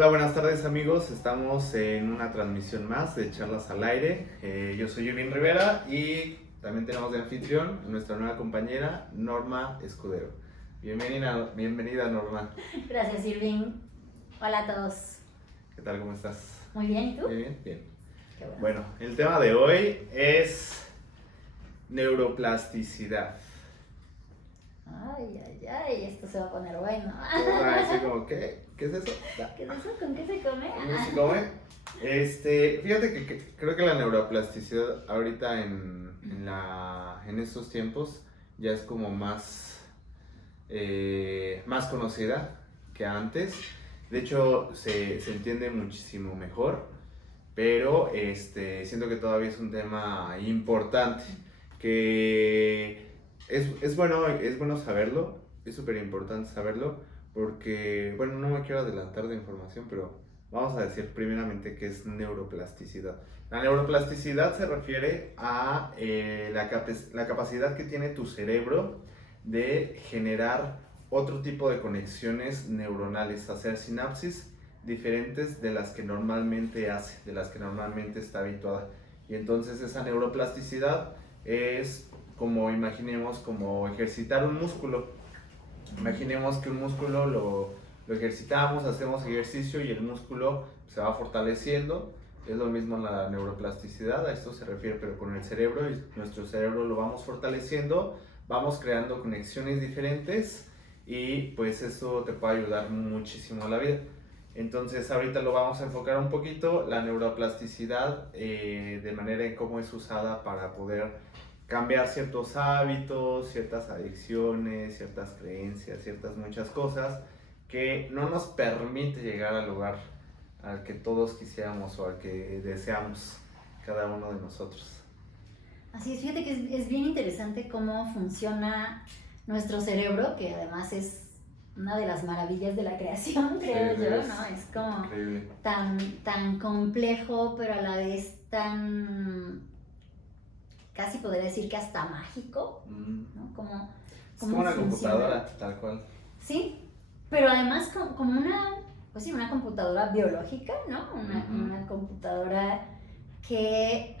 Hola, buenas tardes amigos, estamos en una transmisión más de Charlas al Aire. Yo soy Irving Rivera y también tenemos de anfitrión a nuestra nueva compañera Norma Escudero. Bienvenida Norma. Gracias, Irving. Hola a todos. ¿Qué tal? ¿Cómo estás? Muy bien, ¿y tú? Bien. Qué bueno. Bueno, el tema de hoy es neuroplasticidad. Ay, esto se va a poner bueno. Entonces, van a decir como, ¿qué es eso? ¿Qué es eso? ¿Con qué se come? ¿Cómo se come? Fíjate que creo que la neuroplasticidad ahorita en estos tiempos ya es como más conocida que antes. De hecho, se bueno muchísimo mejor, pero siento que todavía es un tema importante, que es bueno saberlo, es súper importante saberlo, porque, bueno, no me quiero adelantar de información, pero vamos a decir primeramente qué es neuroplasticidad. La neuroplasticidad se refiere a la capacidad que tiene tu cerebro de generar otro tipo de conexiones neuronales, hacer sinapsis diferentes de las que normalmente hace, de las que normalmente está habituada. Y entonces esa neuroplasticidad es como, imaginemos, como ejercitar un músculo. Imaginemos que un músculo lo ejercitamos, hacemos ejercicio y el músculo se va fortaleciendo. Es lo mismo la neuroplasticidad, a esto se refiere, pero con el cerebro, y nuestro cerebro lo vamos fortaleciendo, vamos creando conexiones diferentes y pues eso te puede ayudar muchísimo a la vida. Entonces ahorita lo vamos a enfocar un poquito, la neuroplasticidad, de manera en cómo es usada para poder cambiar ciertos hábitos, ciertas adicciones, ciertas creencias, ciertas muchas cosas que no nos permite llegar al lugar al que todos quisiéramos o al que deseamos cada uno de nosotros. Así es, fíjate que es bien interesante cómo funciona nuestro cerebro, que además es una de las maravillas de la creación, creo yo, ¿no? Es como tan complejo, pero a la vez tan, casi podría decir que hasta mágico, ¿no? Es como una computadora, tal cual. Sí, pero además como una computadora biológica, ¿no? Una computadora que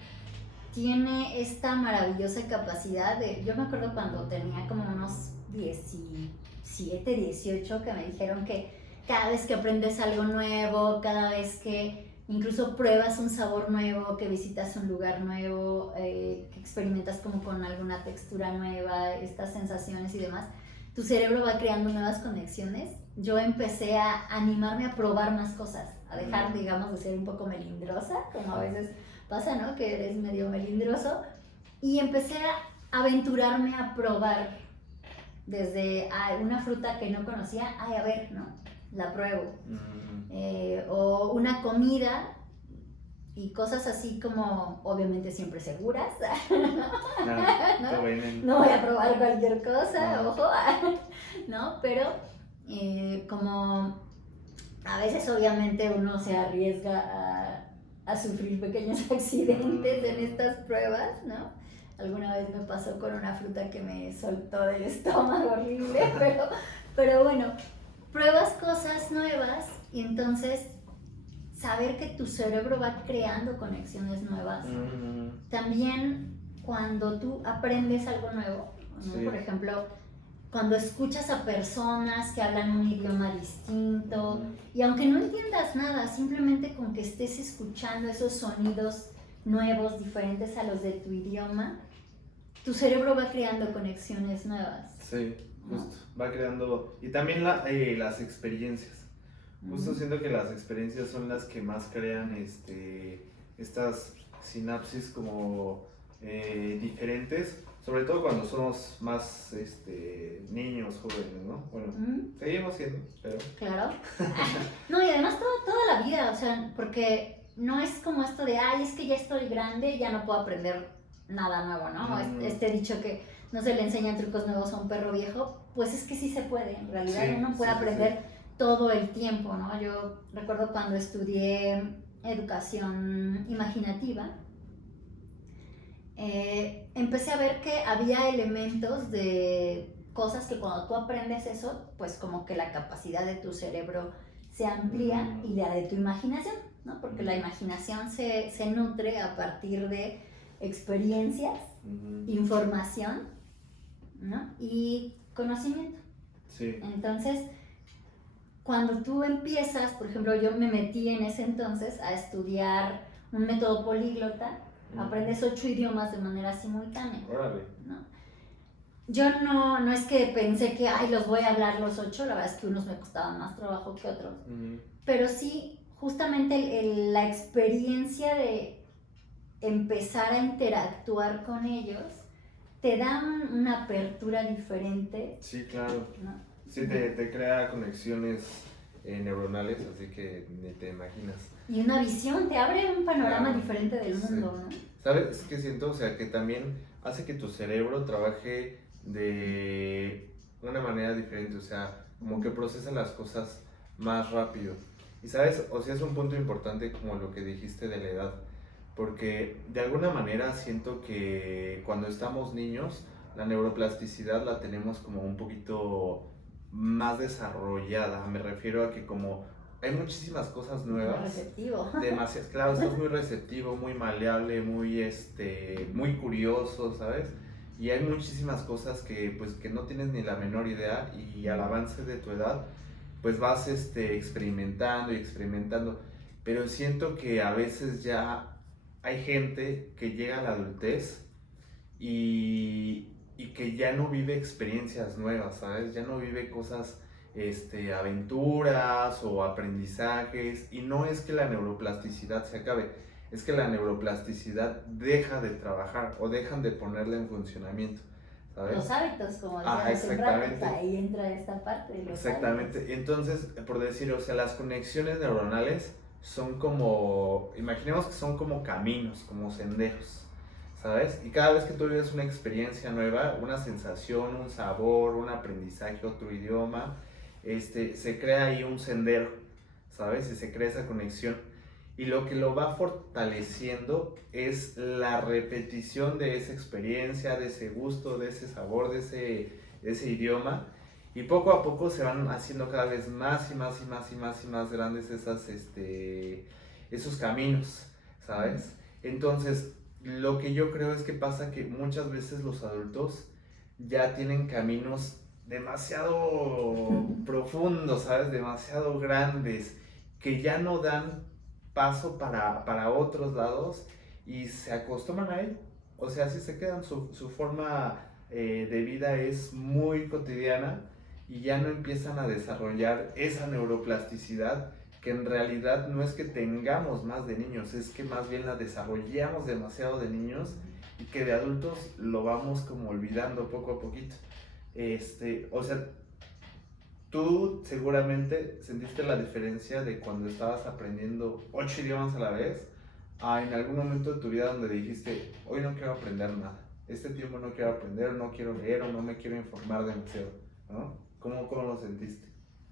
tiene esta maravillosa capacidad de... Yo me acuerdo cuando tenía como unos 17, 18, que me dijeron que cada vez que aprendes algo nuevo, cada vez que incluso pruebas un sabor nuevo, que visitas un lugar nuevo, que experimentas como con alguna textura nueva, estas sensaciones y demás, tu cerebro va creando nuevas conexiones. Yo empecé a animarme a probar más cosas, a dejar, digamos, de ser un poco melindrosa, como a veces pasa, ¿no? Que eres medio melindroso, y empecé a aventurarme a probar desde una fruta que no conocía, a ver, ¿no? La pruebo. O una comida y cosas así como, obviamente siempre seguras. No voy a probar cualquier cosa, ojo, ¿no? Pero como a veces obviamente uno se arriesga a sufrir pequeños accidentes en estas pruebas, ¿no? Alguna vez me pasó con una fruta que me soltó del estómago horrible, pero bueno, pruebas cosas nuevas y entonces saber que tu cerebro va creando conexiones nuevas. También cuando tú aprendes algo nuevo, ¿no? Sí. Por ejemplo, cuando escuchas a personas que hablan un idioma distinto, y aunque no entiendas nada, simplemente con que estés escuchando esos sonidos nuevos, diferentes a los de tu idioma, tu cerebro va creando conexiones nuevas. Sí, justo, ¿no? Va creando, y también las experiencias. Justo siento que las experiencias son las que más crean estas sinapsis como diferentes, sobre todo cuando somos más niños, jóvenes, ¿no? Bueno, seguimos siendo, pero... Claro. No, y además toda la vida, o sea, porque no es como esto de, ay, es que ya estoy grande, ya no puedo aprender nada nuevo, ¿no? Este dicho que no se le enseñan trucos nuevos a un perro viejo, pues es que sí se puede, en realidad sí, uno puede aprender todo el tiempo, ¿no? Yo recuerdo cuando estudié educación imaginativa, empecé a ver que había elementos de cosas que cuando tú aprendes eso, pues como que la capacidad de tu cerebro se amplía y la de tu imaginación, ¿no? Porque la imaginación se nutre a partir de experiencias, información, ¿no? Y conocimiento. Sí. Entonces, cuando tú empiezas, por ejemplo, yo me metí en ese entonces a estudiar un método políglota, aprendes 8 idiomas de manera simultánea. Órale. ¿No? Yo no es que pensé que, ay, los voy a hablar los 8, la verdad es que unos me costaban más trabajo que otros, pero sí, justamente la experiencia de empezar a interactuar con ellos te da una apertura diferente. Sí, claro. ¿No? Sí, te crea conexiones neuronales, así que ni te imaginas. Y una visión, te abre un panorama diferente del mundo, ¿no? ¿Sabes qué siento? O sea, que también hace que tu cerebro trabaje de una manera diferente, o sea, como que procesa las cosas más rápido. Y sabes, o sea, es un punto importante como lo que dijiste de la edad, porque de alguna manera siento que cuando estamos niños, la neuroplasticidad la tenemos como un poquito más desarrollada. Me refiero a que como hay muchísimas cosas nuevas. Receptivo. Demasiado, claro, estás muy receptivo, muy maleable, muy curioso, ¿sabes? Y hay muchísimas cosas que pues que no tienes ni la menor idea y al avance de tu edad pues vas experimentando y experimentando. Pero siento que a veces ya hay gente que llega a la adultez y que ya no vive experiencias nuevas, ¿sabes? Ya no vive cosas, aventuras o aprendizajes, y no es que la neuroplasticidad se acabe, es que la neuroplasticidad deja de trabajar o dejan de ponerla en funcionamiento, ¿sabes? Los hábitos, como decíamos exactamente. Ahí entra esta parte de los exactamente. hábitos. Entonces, por decir, o sea, las conexiones neuronales son como, imaginemos que son como caminos, como senderos, ¿sabes? Y cada vez que tú vives una experiencia nueva, una sensación, un sabor, un aprendizaje, otro idioma, se crea ahí un sendero, ¿sabes? Y se crea esa conexión. Y lo que lo va fortaleciendo es la repetición de esa experiencia, de ese gusto, de ese sabor, de ese idioma. Y poco a poco se van haciendo cada vez más y más y más y más y más grandes esos caminos, ¿sabes? Entonces, lo que yo creo es que pasa que muchas veces los adultos ya tienen caminos demasiado profundos, ¿sabes? Demasiado grandes, que ya no dan paso para otros lados y se acostumbran a él. O sea, así se quedan, su forma de vida es muy cotidiana y ya no empiezan a desarrollar esa neuroplasticidad que en realidad no es que tengamos más de niños, es que más bien la desarrollamos demasiado de niños y que de adultos lo vamos como olvidando poco a poquito. O sea, tú seguramente sentiste la diferencia de cuando estabas aprendiendo 8 idiomas a la vez a en algún momento de tu vida donde dijiste, hoy no quiero aprender nada, este tiempo no quiero aprender, no quiero leer o no me quiero informar demasiado, ¿no? ¿Cómo lo sentiste?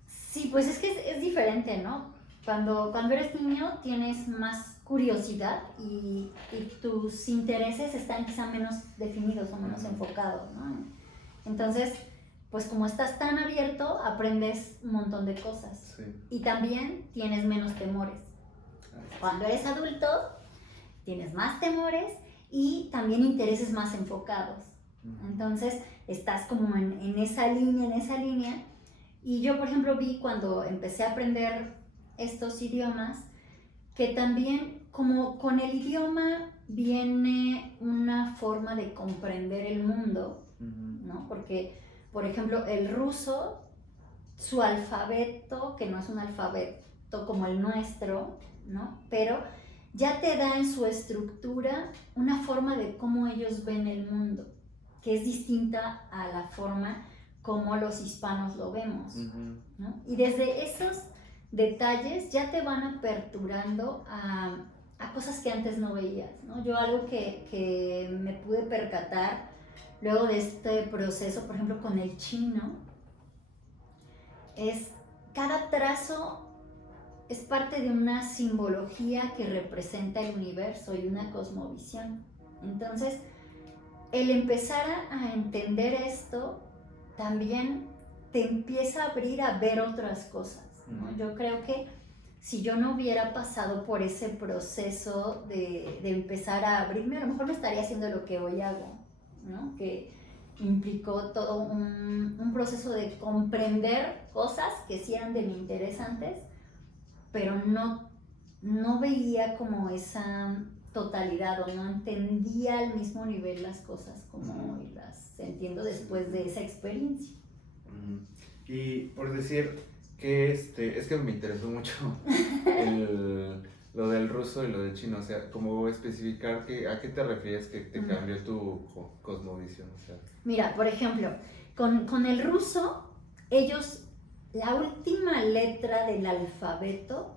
Sí, pues es que es diferente, ¿no? Cuando eres niño tienes más curiosidad y tus intereses están quizá menos definidos o menos enfocados, ¿no? Entonces, pues como estás tan abierto, aprendes un montón de cosas. Sí. Y también tienes menos temores. Cuando eres adulto, tienes más temores y también intereses más enfocados. Entonces, estás como en esa línea. Y yo, por ejemplo, vi cuando empecé a aprender estos idiomas, que también como con el idioma viene una forma de comprender el mundo, ¿no? Porque, por ejemplo, el ruso, su alfabeto, que no es un alfabeto como el nuestro, ¿no? Pero ya te da en su estructura una forma de cómo ellos ven el mundo, que es distinta a la forma como los hispanos lo vemos, ¿no? Y desde esos detalles ya te van aperturando a cosas que antes no veías, ¿no? Yo algo que me pude percatar luego de este proceso, por ejemplo, con el chino, es cada trazo es parte de una simbología que representa el universo y una cosmovisión. Entonces, el empezar a entender esto también te empieza a abrir a ver otras cosas, ¿no? Yo creo que si yo no hubiera pasado por ese proceso de empezar a abrirme, a lo mejor no estaría haciendo lo que hoy hago, ¿no? Que implicó todo un proceso de comprender cosas que sí eran de mi interés antes, pero no veía como esa totalidad o no entendía al mismo nivel las cosas como hoy las entiendo después de esa experiencia. Y por decir que es que me interesó mucho lo del ruso y lo del chino, o sea, como especificar a qué te refieres que te cambió tu cosmovisión, o sea. Mira, por ejemplo, con el ruso, ellos, la última letra del alfabeto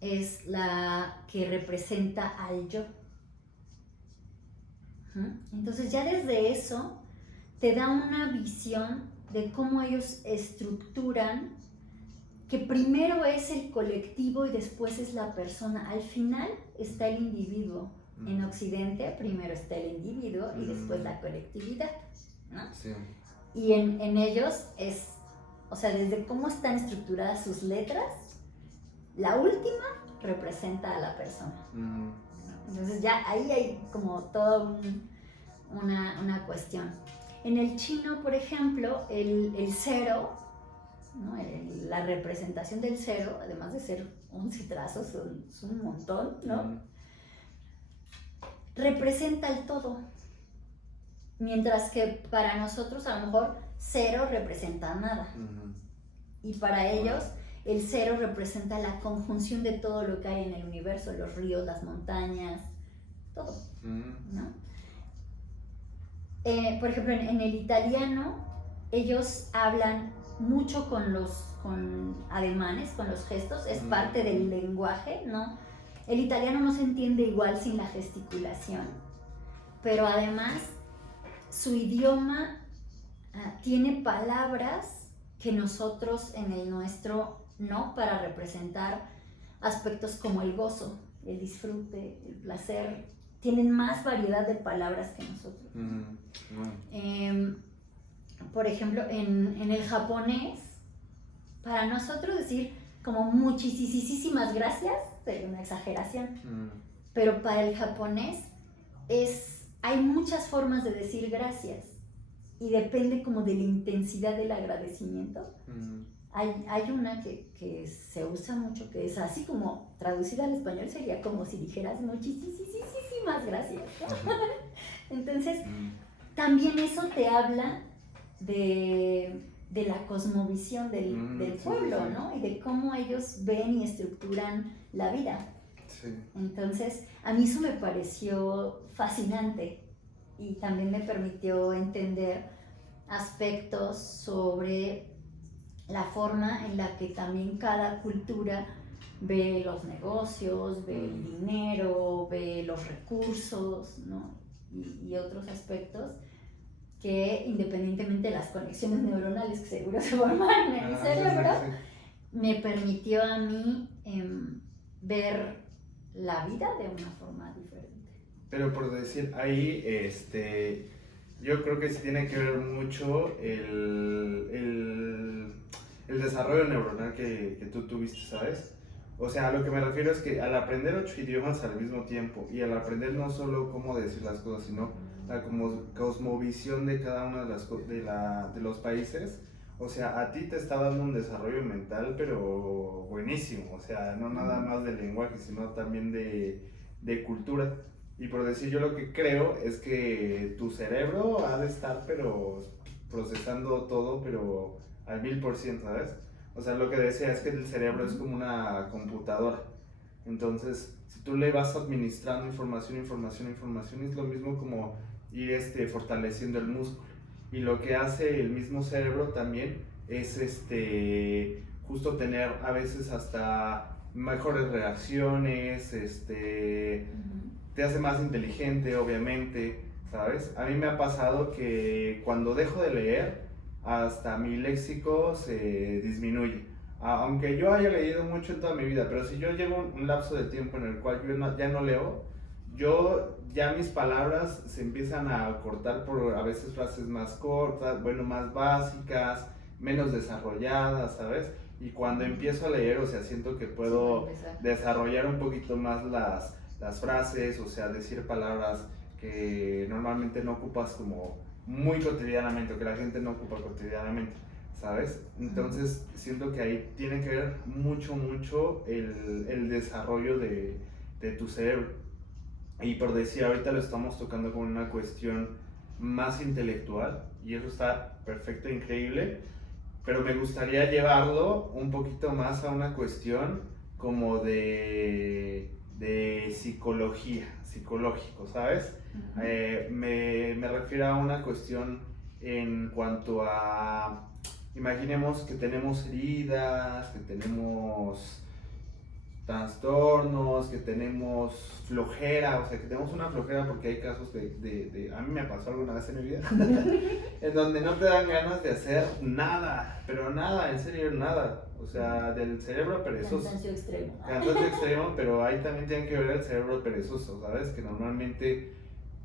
es la que representa al yo. Entonces ya desde eso te da una visión de cómo ellos estructuran, que primero es el colectivo y después es la persona. Al final está el individuo. En Occidente primero está el individuo y después la colectividad, ¿no? Sí. Y en ellos es, o sea, desde cómo están estructuradas sus letras, la última representa a la persona. Entonces ya ahí hay como toda una cuestión. En el chino, por ejemplo, el cero, ¿no? La representación del cero, además de ser 11 trazos, son un montón, ¿no? Representa el todo. Mientras que para nosotros a lo mejor cero representa nada. Y para ellos el cero representa la conjunción de todo lo que hay en el universo, los ríos, las montañas, todo, ¿no? Por ejemplo, en el italiano, ellos hablan mucho con ademanes, con los gestos, es parte del lenguaje, ¿no? El italiano no se entiende igual sin la gesticulación, pero además su idioma tiene palabras que nosotros en el nuestro no, para representar aspectos como el gozo, el disfrute, el placer. Tienen más variedad de palabras que nosotros. Por ejemplo, en el japonés, para nosotros decir como muchísimas gracias sería una exageración, pero para el japonés hay muchas formas de decir gracias y depende como de la intensidad del agradecimiento. Hay una que se usa mucho, que es así como traducida al español sería como si dijeras muchísimas gracias, ¿no? Entonces, también eso te habla de la cosmovisión del pueblo, ¿no? Y de cómo ellos ven y estructuran la vida. Sí. Entonces, a mí eso me pareció fascinante y también me permitió entender aspectos sobre la forma en la que también cada cultura ve los negocios, ve el dinero, ve los recursos, ¿no? Y otros aspectos que, independientemente de las conexiones neuronales que seguro se forman en el cerebro, me permitió a mí ver la vida de una forma diferente. Pero por decir, ahí, yo creo que sí tiene que ver mucho el desarrollo neuronal que tú tuviste, ¿sabes? O sea, a lo que me refiero es que al aprender 8 idiomas al mismo tiempo y al aprender no solo cómo decir las cosas, sino la cosmovisión de cada uno de los países, o sea, a ti te está dando un desarrollo mental, pero buenísimo, o sea, no nada más de lenguaje, sino también de cultura. Y por decir, yo lo que creo es que tu cerebro ha de estar, pero procesando todo, pero al 1000%, ¿sabes? O sea, lo que decía es que el cerebro es como una computadora. Entonces, si tú le vas administrando información, es lo mismo como ir fortaleciendo el músculo. Y lo que hace el mismo cerebro también es justo tener a veces hasta mejores reacciones, te hace más inteligente, obviamente, ¿sabes? A mí me ha pasado que cuando dejo de leer, hasta mi léxico se disminuye. Aunque yo haya leído mucho en toda mi vida, pero si yo llego un lapso de tiempo en el cual yo ya no leo, ya mis palabras se empiezan a cortar por a veces frases más cortas, bueno, más básicas, menos desarrolladas, ¿sabes? Y cuando empiezo a leer, o sea, siento que puedo desarrollar un poquito más las frases, o sea, decir palabras que normalmente no ocupas como muy cotidianamente, o que la gente no ocupa cotidianamente, ¿sabes? Entonces siento que ahí tiene que ver mucho el desarrollo de tu cerebro. Y por decir, ahorita lo estamos tocando con una cuestión más intelectual, y eso está perfecto, increíble, pero me gustaría llevarlo un poquito más a una cuestión como de psicología, psicológico, ¿sabes? Me refiero a una cuestión en cuanto a, imaginemos que tenemos heridas, que tenemos trastornos, que tenemos flojera, o sea, que tenemos una flojera porque hay casos a mí me pasó alguna vez en mi vida, en donde no te dan ganas de hacer nada, pero nada, en serio, nada, o sea, del cerebro perezoso. Cansancio extremo. Cansancio extremo, pero ahí también tiene que ver el cerebro perezoso, ¿sabes? Que normalmente,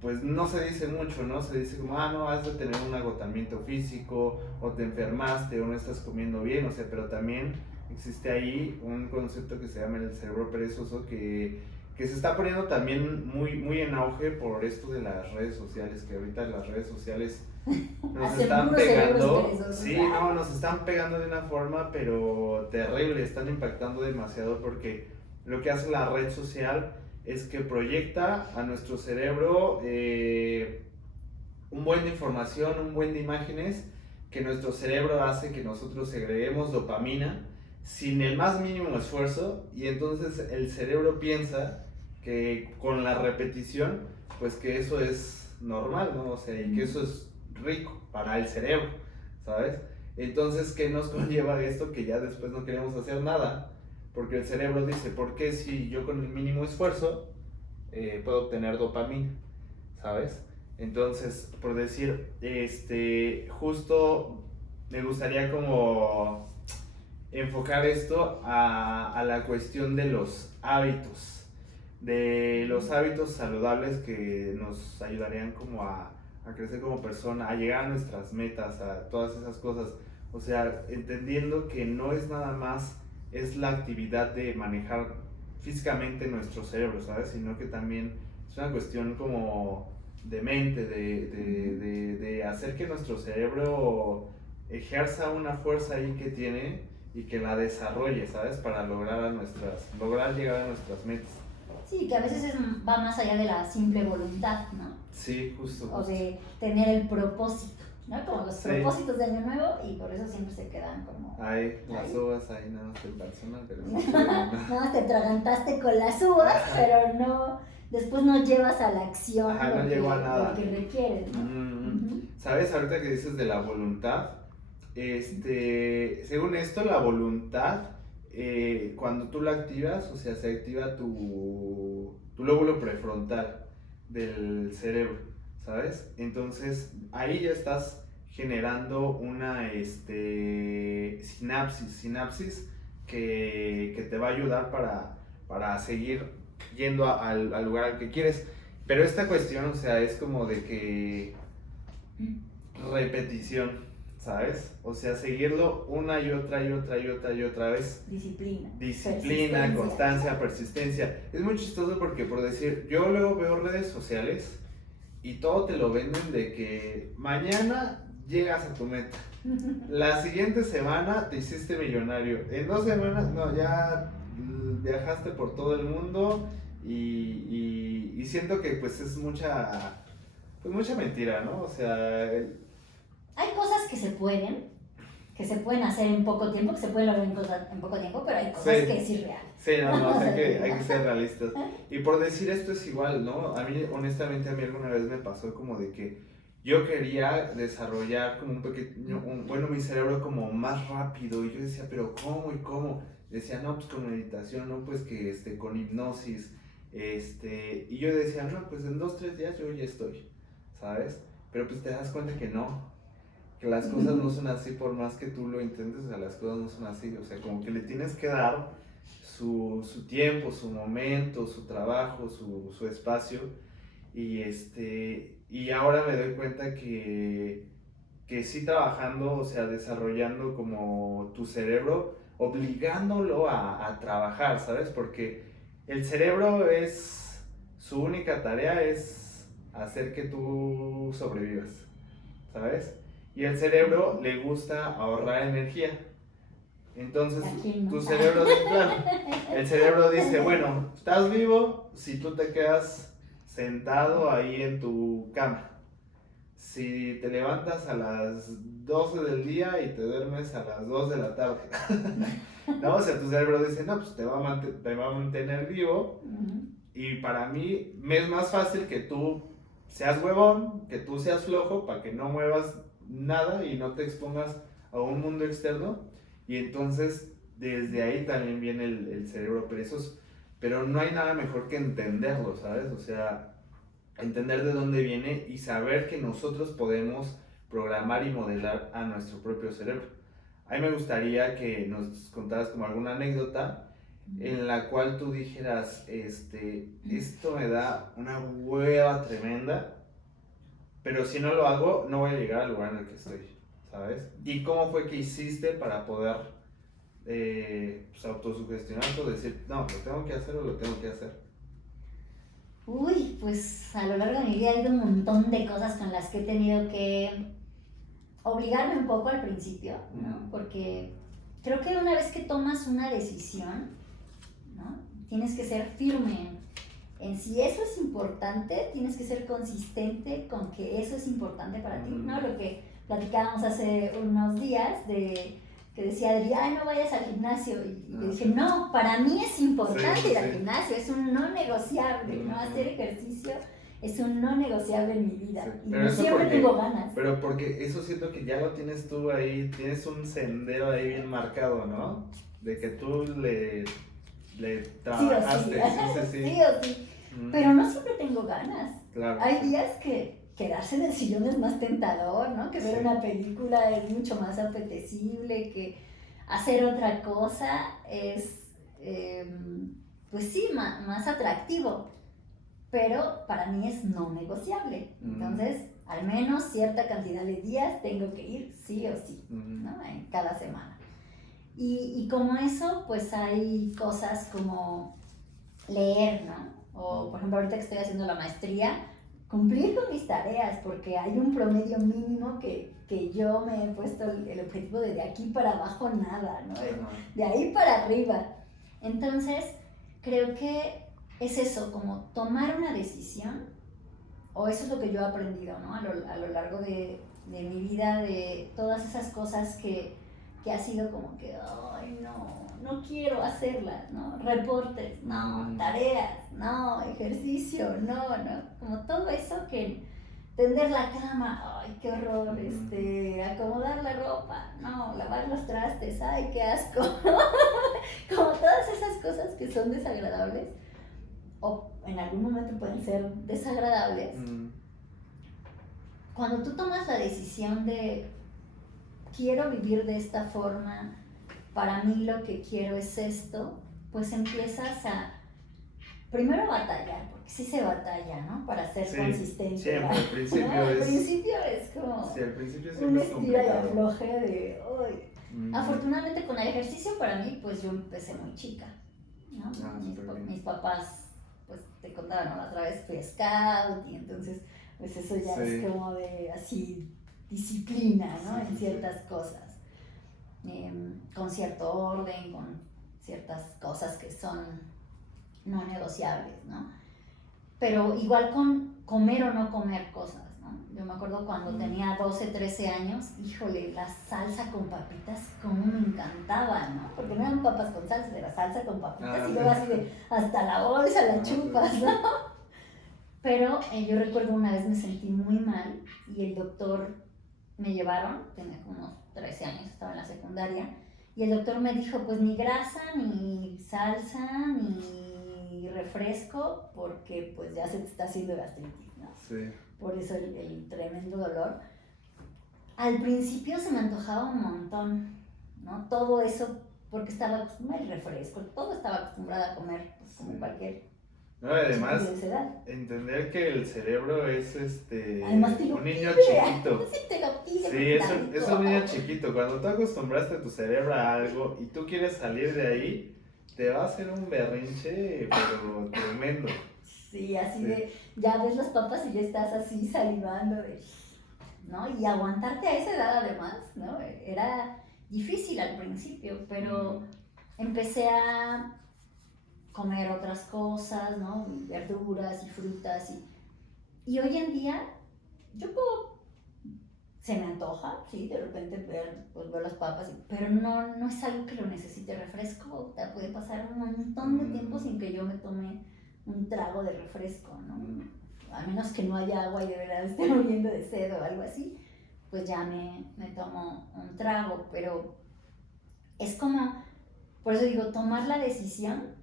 pues no se dice mucho, ¿no? Se dice como, no, has de tener un agotamiento físico, o te enfermaste, o no estás comiendo bien, o sea, pero también existe ahí un concepto que se llama el cerebro perezoso que se está poniendo también muy en auge por esto de las redes sociales, que ahorita las redes sociales nos están pegando. Sí, no, nos están pegando de una forma pero terrible, están impactando demasiado porque lo que hace la red social es que proyecta a nuestro cerebro un buen de información, un buen de imágenes, que nuestro cerebro hace que nosotros segreguemos dopamina sin el más mínimo esfuerzo, y entonces el cerebro piensa que con la repetición, pues que eso es normal, ¿no? O sea, y que eso es rico para el cerebro, ¿sabes? Entonces, ¿qué nos conlleva esto? Que ya después no queremos hacer nada, porque el cerebro dice, ¿por qué si yo con el mínimo esfuerzo puedo obtener dopamina? ¿Sabes? Entonces, por decir, justo me gustaría como enfocar esto a la cuestión de los hábitos saludables que nos ayudarían como a crecer como persona, a llegar a nuestras metas, a todas esas cosas. O sea, entendiendo que no es nada más, es la actividad de manejar físicamente nuestro cerebro, ¿sabes? Sino que también es una cuestión como de mente, de hacer que nuestro cerebro ejerza una fuerza ahí que tiene y que la desarrolle, ¿sabes? Para lograr llegar a nuestras metas. Sí, que a veces va más allá de la simple voluntad, ¿no? Sí, justo. O de tener el propósito, ¿no? Como los propósitos de Año Nuevo, y por eso siempre se quedan como... Las uvas ahí nada más te personal, pero nada más te atragantaste con las uvas, pero no... Después no llevas a la acción no llevo a nada. Lo que requieres, ¿no? ¿Sabes? Ahorita que dices de la voluntad, según esto, la voluntad, cuando tú la activas, o sea, se activa tu lóbulo prefrontal del cerebro, ¿sabes? Entonces, ahí ya estás generando una sinapsis que te va a ayudar para seguir yendo al lugar al que quieres. Pero esta cuestión, o sea, es como de que repetición, ¿sabes? O sea, seguirlo una y otra vez. Disciplina, constancia, persistencia. Es muy chistoso porque, por decir, yo luego veo redes sociales y todo te lo venden de que mañana llegas a tu meta. La siguiente semana te hiciste millonario. En 2 semanas, no, ya viajaste por todo el mundo y siento que pues es mucha mentira, ¿no? O sea... Hay cosas que se pueden hacer en poco tiempo, que se pueden lograr en poco tiempo, pero hay cosas que es irreal. Sí, no, hay que ser realistas. Y por decir esto es igual, ¿no? A mí, honestamente, alguna vez me pasó como de que yo quería desarrollar como mi cerebro como más rápido, y yo decía, pero ¿cómo y cómo? Decía, no, pues con meditación, no, pues que con hipnosis, y yo decía, no, pues en 2-3 días yo ya estoy, ¿sabes? Pero pues te das cuenta que no, que las cosas no son así, por más que tú lo intentes, o sea, las cosas no son así, o sea, como que le tienes que dar su tiempo, su momento, su trabajo, su espacio, y ahora me doy cuenta que sí, trabajando, o sea, desarrollando como tu cerebro, obligándolo a trabajar, ¿sabes? Porque el cerebro su única tarea es hacer que tú sobrevivas, ¿sabes? Y el cerebro le gusta ahorrar energía. Entonces, no. tu cerebro, claro, el cerebro dice, bueno, estás vivo si tú te quedas sentado ahí en tu cama. Si te levantas a las 12 del día y te duermes a las 2 de la tarde. ¿No? O sea, tu cerebro dice, no, pues te va a mantener vivo. Y para mí me es más fácil que tú seas huevón, que tú seas flojo, para que no muevas nada y no te expongas a un mundo externo. Y entonces desde ahí también viene el cerebro perezoso. Pero no hay nada mejor que entenderlo, ¿sabes? O sea, entender de dónde viene y saber que nosotros podemos programar y modelar a nuestro propio cerebro. A mí me gustaría que nos contaras como alguna anécdota en la cual tú dijeras, esto me da una hueva tremenda, pero si no lo hago, no voy a llegar al lugar en el que estoy, ¿sabes? ¿Y cómo fue que hiciste para poder pues, autosugestionarte o decir, no, lo tengo que hacer o lo tengo que hacer? Uy, pues a lo largo de mi vida ha habido un montón de cosas con las que he tenido que obligarme un poco al principio, ¿no? Porque creo que una vez que tomas una decisión, ¿no? Tienes que ser firme en si eso es importante, tienes que ser consistente con que eso es importante para ti, ¿no? Lo que platicábamos hace unos días de que decía Adri, ay, no vayas al gimnasio, y le dije, no, para mí es importante ir al gimnasio, es un no negociable, ¿no? Hacer ejercicio es un no negociable en mi vida, y no siempre tengo ganas. Pero porque eso siento que ya lo tienes tú ahí, tienes un sendero ahí bien marcado, ¿no? De que tú le trabajaste, sí o sí. Pero no siempre tengo ganas. Claro. Hay días que quedarse en el sillón es más tentador, ¿no? Que ver una película es mucho más apetecible, que hacer otra cosa es, pues sí, más atractivo. Pero para mí es no negociable. Entonces, al menos cierta cantidad de días tengo que ir sí o sí, ¿no? En cada semana. Y como eso, pues hay cosas como leer, ¿no? O, por ejemplo, ahorita que estoy haciendo la maestría, cumplir con mis tareas, porque hay un promedio mínimo que yo me he puesto el objetivo de aquí para abajo nada, ¿no? De ahí para arriba. Entonces, creo que es eso, como tomar una decisión, o eso es lo que yo he aprendido, ¿no? A lo largo de mi vida, de todas esas cosas que ha sido como que, ay, no quiero hacerlas, ¿no? Reportes, no, tareas, no, ejercicio, no, como todo eso que tender la cama, ay, qué horror, acomodar la ropa, no, lavar los trastes, ay, qué asco, como todas esas cosas que son desagradables, o en algún momento pueden ser desagradables, cuando tú tomas la decisión de quiero vivir de esta forma, para mí lo que quiero es esto, pues empiezas a primero batallar, porque sí se batalla, ¿no? Para ser consistente. Siempre, al principio, ¿no? Al principio es como al principio un estira y afloje de hoy. Afortunadamente con el ejercicio para mí, pues yo empecé muy chica, ¿no? Mis papás, pues te contaba, ¿no? La otra vez fui scout y entonces, pues eso ya es como de así disciplina, ¿no? En ciertas cosas. Con cierto orden, con ciertas cosas que son no negociables, ¿no? Pero igual con comer o no comer cosas, ¿no? Yo me acuerdo cuando tenía 12, 13 años, híjole, la salsa con papitas, como me encantaba, ¿no? Porque no eran papas con salsa, era salsa con papitas y luego así de hasta la bolsa la chupas, ¿no? Pero yo recuerdo una vez me sentí muy mal y el doctor me llevaron, tenía como unos 13 años, estaba en la secundaria, y el doctor me dijo, pues ni grasa, ni salsa, ni refresco, porque pues ya se te está haciendo gastritis, ¿no? Sí. Por eso el tremendo dolor. Al principio se me antojaba un montón, ¿no? Todo eso, porque estaba acostumbrada al refresco, todo estaba acostumbrada a comer, pues, como cualquier No, además, chiquillo de esa edad. entender que el cerebro es Además te lo un niño pide, chiquito. sí te lo pide. Sí, David. es un niño chiquito. Cuando tú acostumbraste tu cerebro a algo y tú quieres salir de ahí, te va a hacer un berrinche, pero tremendo. Sí, así Sí. de, ya ves las papas y ya estás así salivando, ¿no? Y aguantarte a esa edad además, ¿no? Era difícil al principio, pero empecé a comer otras cosas, ¿no? Verduras y frutas y hoy en día yo puedo, se me antoja, sí, de repente pues veo las papas, pero no es algo que lo necesite. Refresco, te puede pasar un montón de tiempo sin que yo me tome un trago de refresco, ¿no? A menos que no haya agua y de verdad esté muriendo de sed o algo así, pues ya me tomo un trago, pero es como, por eso digo, tomar la decisión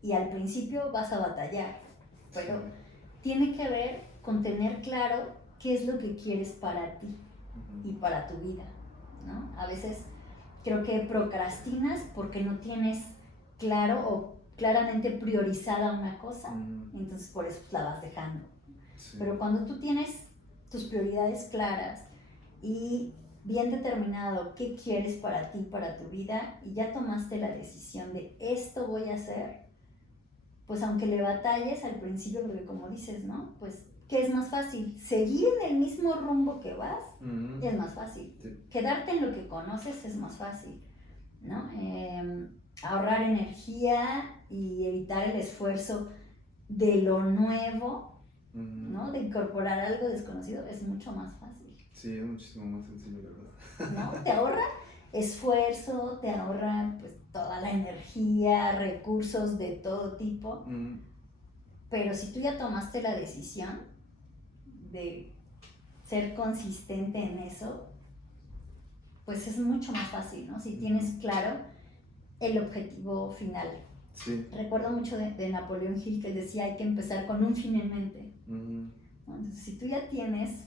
y al principio vas a batallar, pero tiene que ver con tener claro qué es lo que quieres para ti y para tu vida, ¿no? A veces creo que procrastinas porque no tienes claro o claramente priorizada una cosa, entonces por eso la vas dejando. Sí. Pero cuando tú tienes tus prioridades claras y bien determinado qué quieres para ti, para tu vida, y ya tomaste la decisión de esto voy a hacer, pues aunque le batalles al principio, porque como dices, ¿no? Pues, ¿qué es más fácil? Seguir en el mismo rumbo que vas, es más fácil. Sí. Quedarte en lo que conoces es más fácil, ¿no? Ahorrar energía y evitar el esfuerzo de lo nuevo, ¿no? De incorporar algo desconocido es mucho más fácil. Sí, es muchísimo más sencillo, ¿verdad? ¿No? Te ahorra esfuerzo, te ahorra pues toda la energía, recursos de todo tipo, pero si tú ya tomaste la decisión de ser consistente en eso, pues es mucho más fácil, ¿no? Si tienes claro el objetivo final. Sí. Recuerdo mucho de Napoleón Hill que decía hay que empezar con un fin en mente. Entonces, si tú ya tienes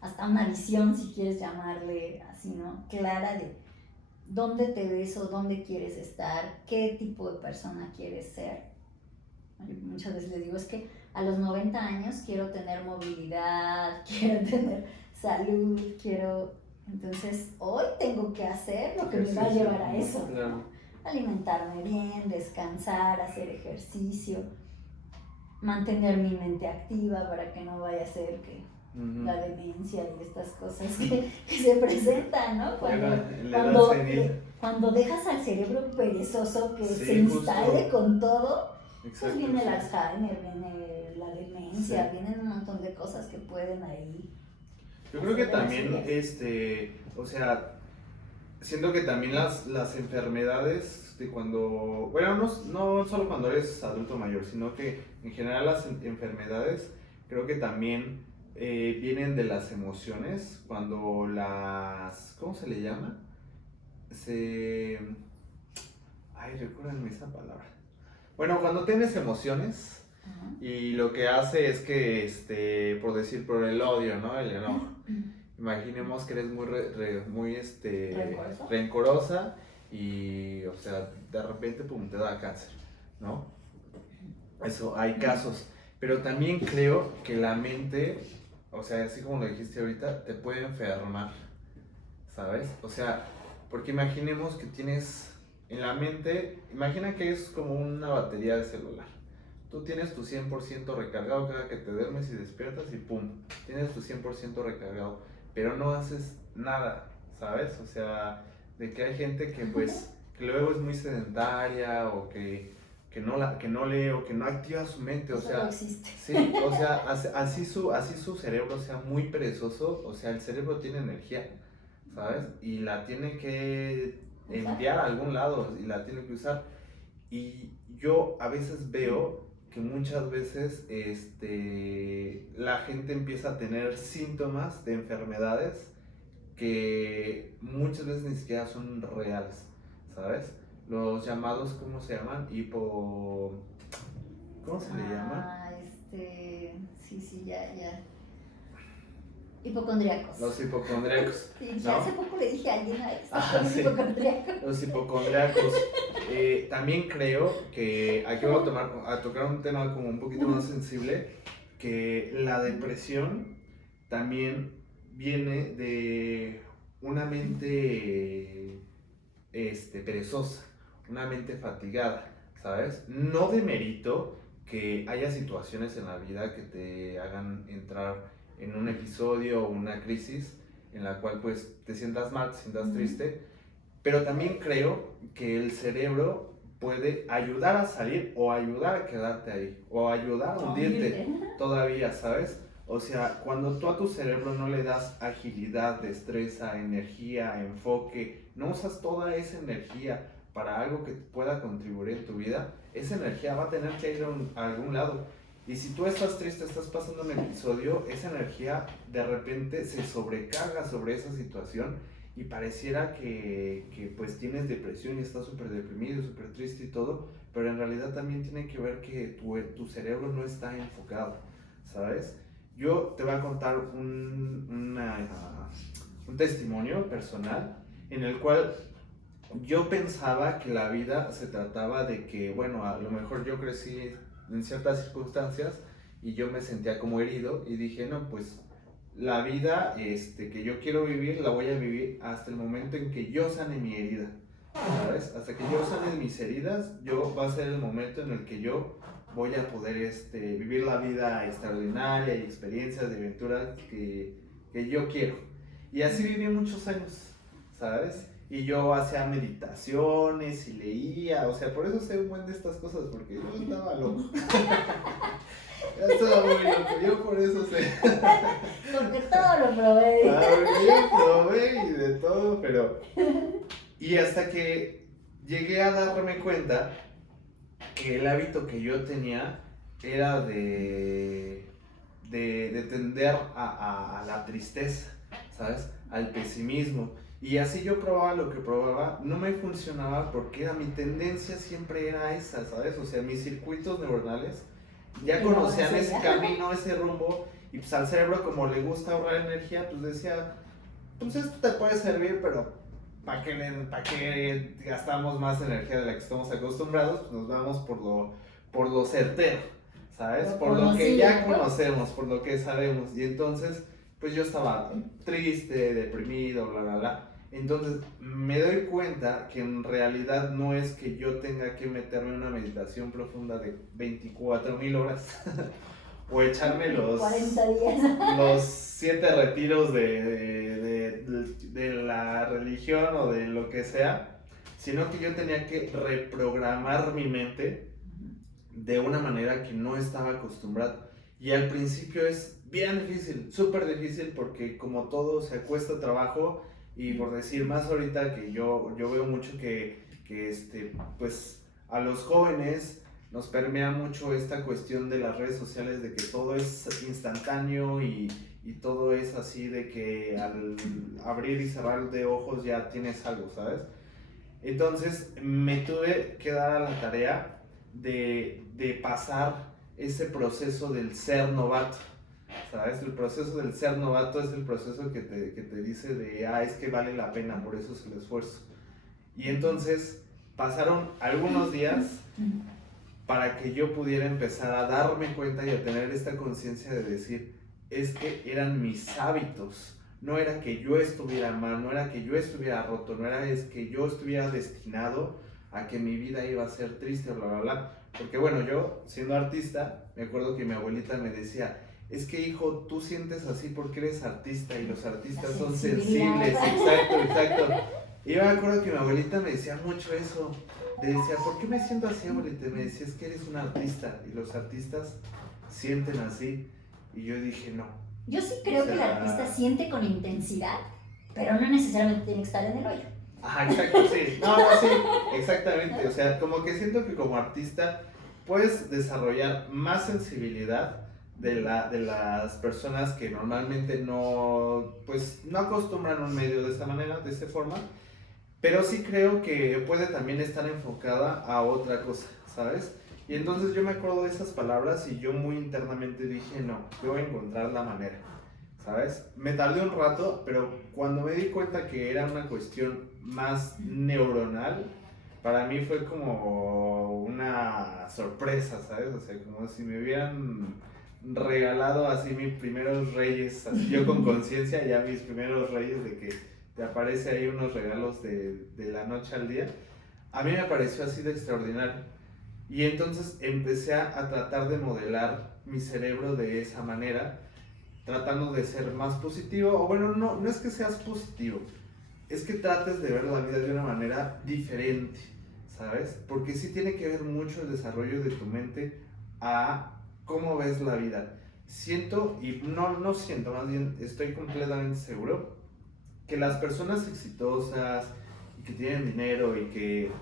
hasta una visión, si quieres llamarle así, ¿no? Clara de dónde te ves o dónde quieres estar, qué tipo de persona quieres ser. Yo muchas veces les digo, es que a los 90 años quiero tener movilidad, quiero tener salud, entonces hoy tengo que hacer lo que me va a llevar a eso, ¿no? Alimentarme bien, descansar, hacer ejercicio, mantener mi mente activa para que no vaya a ser que la demencia y estas cosas que se presentan, ¿no? Cuando dejas al cerebro perezoso que se instale justo con todo, pues viene el Alzheimer, viene la demencia, vienen un montón de cosas que pueden ahí. Yo creo que también, o sea, siento que también las enfermedades de cuando, bueno, no solo cuando eres adulto mayor, sino que en general las enfermedades creo que también vienen de las emociones, cuando ¿cómo se le llama? Recuérdenme esa palabra. Bueno, cuando tienes emociones y lo que hace es que, por el odio, ¿no? El enojo. Imaginemos que eres muy rencorosa y, o sea, de repente, pum, te da cáncer, ¿no? Eso, hay casos. Pero también creo que la mente, o sea, así como lo dijiste ahorita, te puede enfermar, ¿sabes? O sea, porque imaginemos que tienes en la mente, imagina que es como una batería de celular. Tú tienes tu 100% recargado cada que te duermes y despiertas y pum, tienes tu 100% recargado, pero no haces nada, ¿sabes? O sea, de que hay gente que pues, que luego es muy sedentaria o que no lee o que no activa su mente, o sea, no existe. Sí, o sea, así su cerebro sea muy perezoso, o sea, el cerebro tiene energía, ¿sabes? Y la tiene que enviar a algún lado y la tiene que usar. Y yo a veces veo que muchas veces la gente empieza a tener síntomas de enfermedades que muchas veces ni siquiera son reales, ¿sabes? Los llamados, ¿cómo se llaman? ¿Cómo se le llama? Sí, ya. Hipocondríacos. Los hipocondríacos. Sí, ¿no? hace poco le dije a alguien a eso, Sí. hipocondríacos. Los hipocondríacos. También creo que aquí voy a tocar un tema como un poquito más sensible, que la depresión también viene de una mente perezosa, una mente fatigada, ¿sabes? No demerito que haya situaciones en la vida que te hagan entrar en un episodio o una crisis en la cual pues te sientas mal, te sientas triste, pero también creo que el cerebro puede ayudar a salir o ayudar a quedarte ahí o ayudar a hundirte todavía, ¿sabes? O sea, cuando tú a tu cerebro no le das agilidad, destreza, energía, enfoque, no usas toda esa energía para algo que pueda contribuir en tu vida, esa energía va a tener que ir a algún lado. Y si tú estás triste, estás pasando un episodio, esa energía de repente se sobrecarga sobre esa situación y pareciera que pues tienes depresión y estás súper deprimido, súper triste y todo, pero en realidad también tiene que ver que tu cerebro no está enfocado, ¿sabes? Yo te voy a contar un testimonio personal en el cual yo pensaba que la vida se trataba de que, bueno, a lo mejor yo crecí en ciertas circunstancias y yo me sentía como herido y dije, no, pues la vida que yo quiero vivir la voy a vivir hasta el momento en que yo sane mi herida, ¿sabes? Hasta que yo sane mis heridas, va a ser el momento en el que yo voy a poder vivir la vida extraordinaria y experiencias de aventuras que yo quiero. Y así viví muchos años, ¿sabes? Y yo hacía meditaciones y leía, o sea, por eso sé un buen de estas cosas, porque yo estaba loco. Yo estaba muy loco, yo por eso sé. Porque todo lo probé. Yo probé y de todo, pero... Y hasta que llegué a darme cuenta que el hábito que yo tenía era de tender a la tristeza, ¿sabes? Al pesimismo. Y así yo probaba lo que probaba, no me funcionaba porque mi tendencia siempre era esa, ¿sabes? O sea, mis circuitos neuronales ya conocían ese camino, ese rumbo, y pues al cerebro, como le gusta ahorrar energía, pues decía, pues esto te puede servir, pero ¿para qué gastamos más energía de la que estamos acostumbrados? Pues nos vamos por lo certero, ¿sabes? Por lo que ya conocemos, por lo que sabemos. Y entonces, pues yo estaba triste, deprimido, bla, bla, bla. Entonces me doy cuenta que en realidad no es que yo tenga que meterme en una meditación profunda de 24,000 horas o echarme los 40 días. Los 7 retiros de la religión o de lo que sea, sino que yo tenía que reprogramar mi mente de una manera que no estaba acostumbrado. Y al principio es bien difícil, súper difícil, porque como todo se cuesta trabajo. Y por decir más ahorita que yo veo mucho que pues a los jóvenes nos permea mucho esta cuestión de las redes sociales, de que todo es instantáneo y todo es así, de que al abrir y cerrar de ojos ya tienes algo, ¿sabes? Entonces me tuve que dar a la tarea de pasar ese proceso del ser novato, ¿sabes? El proceso del ser novato es el proceso que te dice es que vale la pena, por eso es el esfuerzo. Y entonces pasaron algunos días para que yo pudiera empezar a darme cuenta y a tener esta conciencia de decir, es que eran mis hábitos, no era que yo estuviera mal, no era que yo estuviera roto, no era que yo estuviera destinado a que mi vida iba a ser triste, bla, bla, bla. Porque bueno, yo siendo artista, me acuerdo que mi abuelita me decía, es que hijo, tú sientes así porque eres artista y los artistas son sensibles, exacto. Y yo me acuerdo que mi abuelita me decía mucho eso. Le decía, ¿por qué me siento así, abuelita? Y me decía, es que eres un artista y los artistas sienten así. Y yo dije, no. Yo sí creo que el artista siente con intensidad, pero no necesariamente tiene que estar en el hoyo. Ajá, exacto, sí. No, sí, exactamente. O sea, como que siento que como artista puedes desarrollar más sensibilidad de las personas que normalmente no acostumbran un medio de esta manera, de esa forma. Pero sí creo que puede también estar enfocada a otra cosa, ¿sabes? Y entonces yo me acuerdo de esas palabras y yo muy internamente dije, no, yo voy a encontrar la manera, ¿sabes? Me tardé un rato, pero cuando me di cuenta que era una cuestión más neuronal, para mí fue como una sorpresa, ¿sabes? O sea, como si me hubieran regalado así mis primeros reyes, así yo con conciencia, ya mis primeros reyes de que te aparece ahí unos regalos de la noche al día. A mí me pareció así de extraordinario. Y entonces empecé a tratar de modelar mi cerebro de esa manera, tratando de ser más positivo, o bueno, no es que seas positivo, es que trates de ver la vida de una manera diferente, ¿sabes? Porque sí tiene que ver mucho el desarrollo de tu mente a cómo ves la vida. Siento, y no siento, más bien estoy completamente seguro, que las personas exitosas y que tienen dinero y que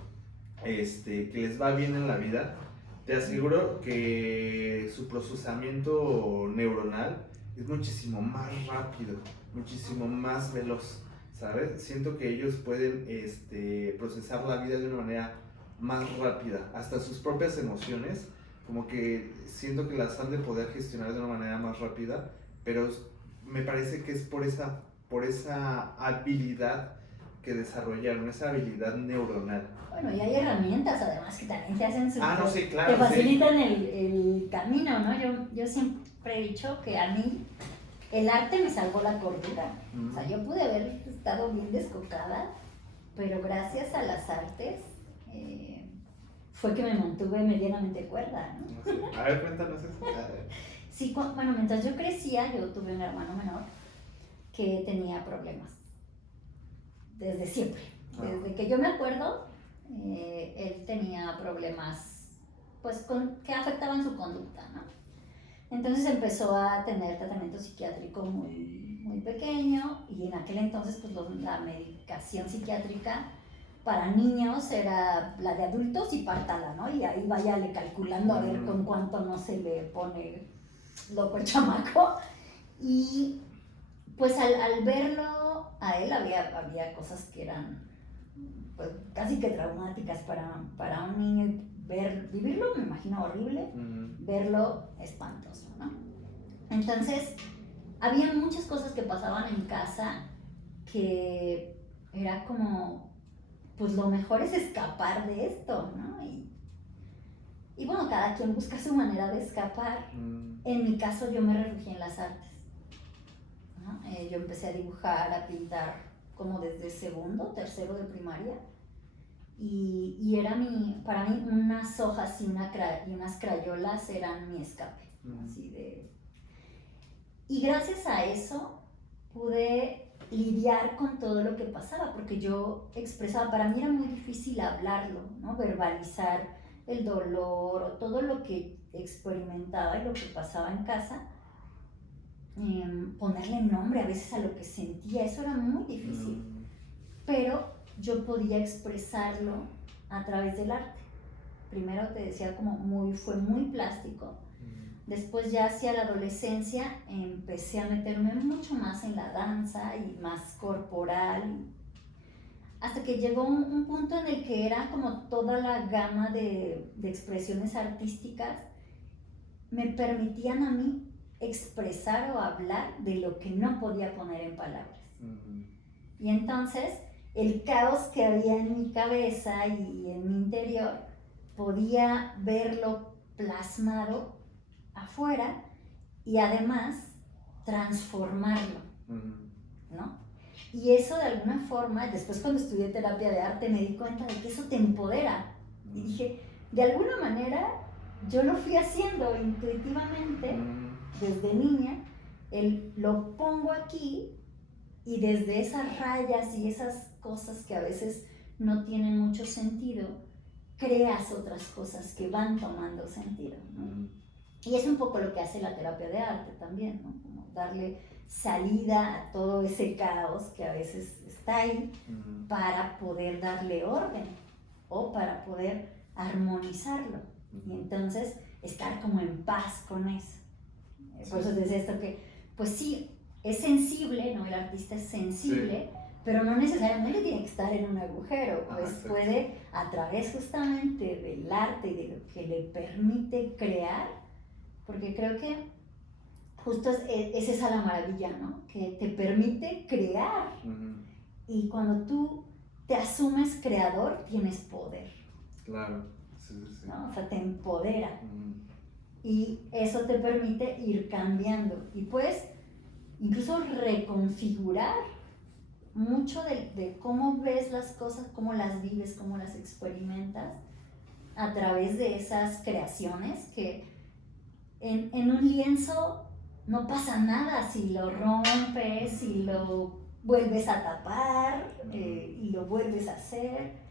les va bien en la vida, te aseguro que su procesamiento neuronal es muchísimo más rápido, muchísimo más veloz, ¿sabes? Siento que ellos pueden procesar la vida de una manera más rápida, hasta sus propias emociones, como que siento que las han de poder gestionar de una manera más rápida, pero me parece que es por esa habilidad que desarrollaron, esa habilidad neuronal. Bueno, y hay herramientas además que también te hacen no, sí, claro, te facilitan el camino, ¿no? Yo siempre he dicho que a mí el arte me salvó la cordura. O sea, yo pude haber estado bien descocada, pero gracias a las artes fue que me mantuve medianamente cuerda, ¿no? Sí. A ver, cuéntanos eso. Sí, bueno, mientras yo crecía, yo tuve un hermano menor que tenía problemas desde siempre. Desde que yo me acuerdo, él tenía problemas pues que afectaban su conducta, ¿no? Entonces empezó a tener tratamiento psiquiátrico muy pequeño, y en aquel entonces pues la medicación psiquiátrica para niños era la de adultos y pártala, ¿no? Y ahí váyale calculando a ver con cuánto no se le pone loco el chamaco. Y pues al verlo a él había cosas que eran pues casi que traumáticas para un niño. Vivirlo me imagino horrible, verlo espantoso, ¿no? Entonces había muchas cosas que pasaban en casa que era como, pues lo mejor es escapar de esto, ¿no? Y bueno, cada quien busca su manera de escapar. En mi caso yo me refugié en las artes, ¿no? Yo empecé a dibujar, a pintar como desde segundo, tercero de primaria, y era para mí unas hojas y unas crayolas eran mi escape, así de... Y gracias a eso pude lidiar con todo lo que pasaba, porque yo expresaba, para mí era muy difícil hablarlo, ¿no? Verbalizar el dolor o todo lo que experimentaba y lo que pasaba en casa, ponerle nombre a veces a lo que sentía, eso era muy difícil, pero yo podía expresarlo a través del arte. Primero te decía fue muy plástico. Después ya hacia la adolescencia empecé a meterme mucho más en la danza y más corporal, hasta que llegó un punto en el que era como toda la gama de expresiones artísticas me permitían a mí expresar o hablar de lo que no podía poner en palabras. Y entonces el caos que había en mi cabeza y en mi interior podía verlo plasmado afuera y además transformarlo, ¿no? Y eso de alguna forma, después cuando estudié terapia de arte me di cuenta de que eso te empodera. Y dije, de alguna manera yo lo fui haciendo intuitivamente desde niña, lo pongo aquí y desde esas rayas y esas cosas que a veces no tienen mucho sentido, creas otras cosas que van tomando sentido, ¿no? Y es un poco lo que hace la terapia de arte también, ¿no? Como darle salida a todo ese caos que a veces está ahí para poder darle orden o para poder armonizarlo y entonces estar como en paz con eso. Por eso decía esto que, pues sí, es sensible, ¿no? El artista es sensible, pero no necesariamente tiene que estar en un agujero, pues puede, a través justamente del arte y de lo que le permite crear, porque creo que justo es esa la maravilla, ¿no? Que te permite crear. Y cuando tú te asumes creador, tienes poder. Claro, sí. ¿No? O sea, te empodera. Y eso te permite ir cambiando. Y puedes incluso reconfigurar mucho de cómo ves las cosas, cómo las vives, cómo las experimentas a través de esas creaciones que en un lienzo no pasa nada si lo rompes, si lo vuelves a tapar y lo vuelves a hacer.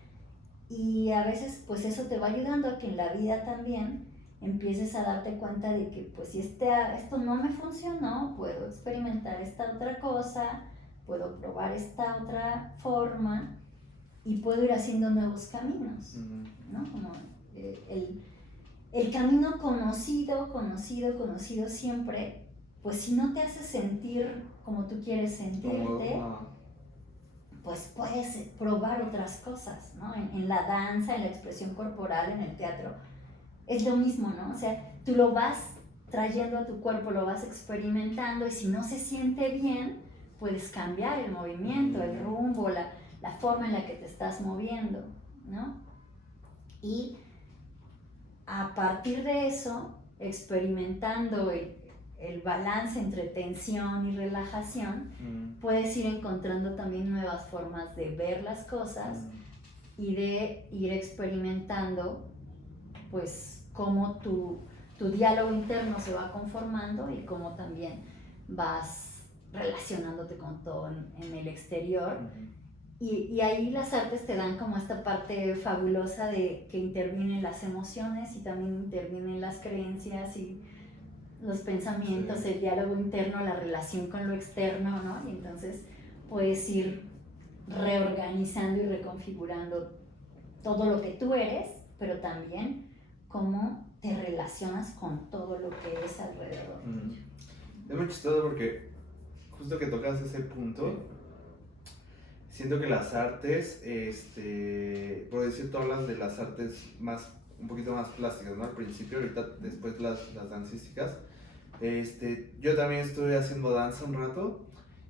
Y a veces pues eso te va ayudando a que en la vida también empieces a darte cuenta de que pues si esto no me funcionó, puedo experimentar esta otra cosa, puedo probar esta otra forma y puedo ir haciendo nuevos caminos, ¿no? Como el camino conocido siempre, pues si no te hace sentir como tú quieres sentirte, pues puedes probar otras cosas, ¿no? En la danza, en la expresión corporal, en el teatro, es lo mismo, ¿no? O sea, tú lo vas trayendo a tu cuerpo, lo vas experimentando y si no se siente bien, puedes cambiar el movimiento, el rumbo, la forma en la que te estás moviendo, ¿no? Y a partir de eso, experimentando el balance entre tensión y relajación, puedes ir encontrando también nuevas formas de ver las cosas y de ir experimentando pues cómo tu diálogo interno se va conformando y cómo también vas relacionándote con todo en el exterior. Y ahí las artes te dan como esta parte fabulosa de que intervienen las emociones y también intervienen las creencias y los pensamientos, el diálogo interno, la relación con lo externo, ¿no? Y entonces puedes ir reorganizando y reconfigurando todo lo que tú eres, pero también cómo te relacionas con todo lo que es alrededor. Es muy chistoso porque justo que tocas ese punto, siento que las artes, por decir, tú hablas de las artes un poquito más plásticas, ¿no? Al principio, ahorita después las dancísticas. Yo también estuve haciendo danza un rato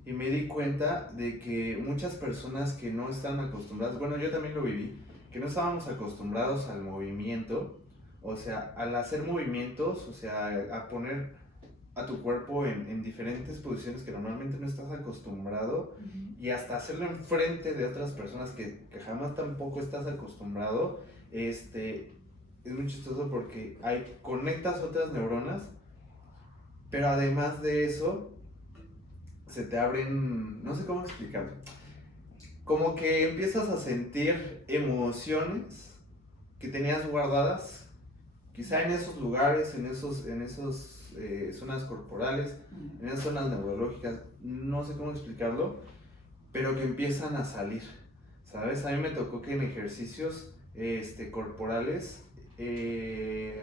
y me di cuenta de que muchas personas que no están acostumbradas, bueno, yo también lo viví, que no estábamos acostumbrados al movimiento, o sea, al hacer movimientos, o sea, a poner a tu cuerpo en diferentes posiciones que normalmente no estás acostumbrado y hasta hacerlo enfrente de otras personas que jamás tampoco estás acostumbrado, es muy chistoso porque conectas otras neuronas, pero además de eso se te abren, no sé cómo explicarlo, como que empiezas a sentir emociones que tenías guardadas, quizá en esos lugares, en esos zonas corporales, en esas zonas neurológicas, no sé cómo explicarlo, pero que empiezan a salir, ¿sabes? A mí me tocó que en ejercicios corporales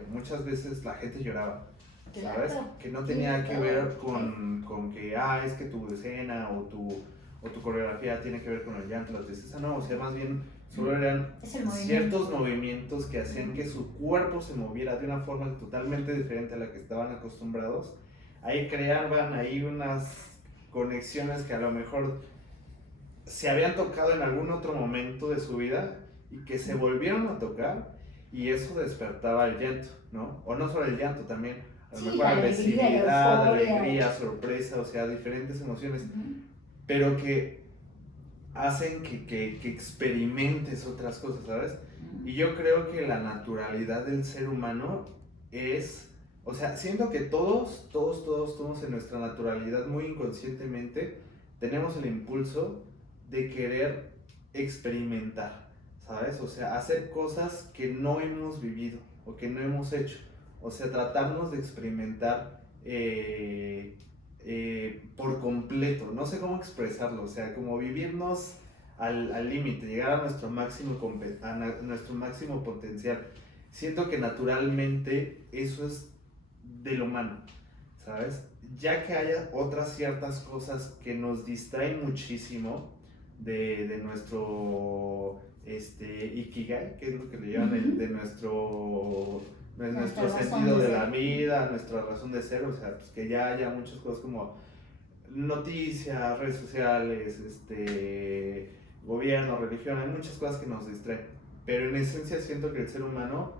muchas veces la gente lloraba, ¿sabes? Claro, que no tenía que ver con que, es que tu escena o tu coreografía tiene que ver con el llanto, la tristeza, no, o sea, más bien solo eran ciertos movimientos que hacían que su cuerpo se moviera de una forma totalmente diferente a la que estaban acostumbrados. Ahí creaban unas conexiones que a lo mejor se habían tocado en algún otro momento de su vida y que se volvieron a tocar y eso despertaba el llanto, ¿no? O no solo el llanto, también a lo mejor agresividad, alegría, sorpresa, o sea, diferentes emociones, pero que hacen que experimentes otras cosas, ¿sabes? Y yo creo que la naturalidad del ser humano es, o sea, siento que todos en nuestra naturalidad muy inconscientemente tenemos el impulso de querer experimentar, ¿sabes? O sea, hacer cosas que no hemos vivido o que no hemos hecho, o sea, tratarnos de experimentar por completo, no sé cómo expresarlo, o sea, como vivirnos al límite, llegar a nuestro máximo potencial. Siento que naturalmente eso es del humano, ¿sabes? Ya que haya otras ciertas cosas que nos distraen muchísimo de nuestro Ikigai, que es lo que le llaman de nuestro nuestro sentido de la vida, nuestra razón de ser, o sea, pues que ya haya muchas cosas como noticias, redes sociales, gobierno, religión, hay muchas cosas que nos distraen, pero en esencia siento que el ser humano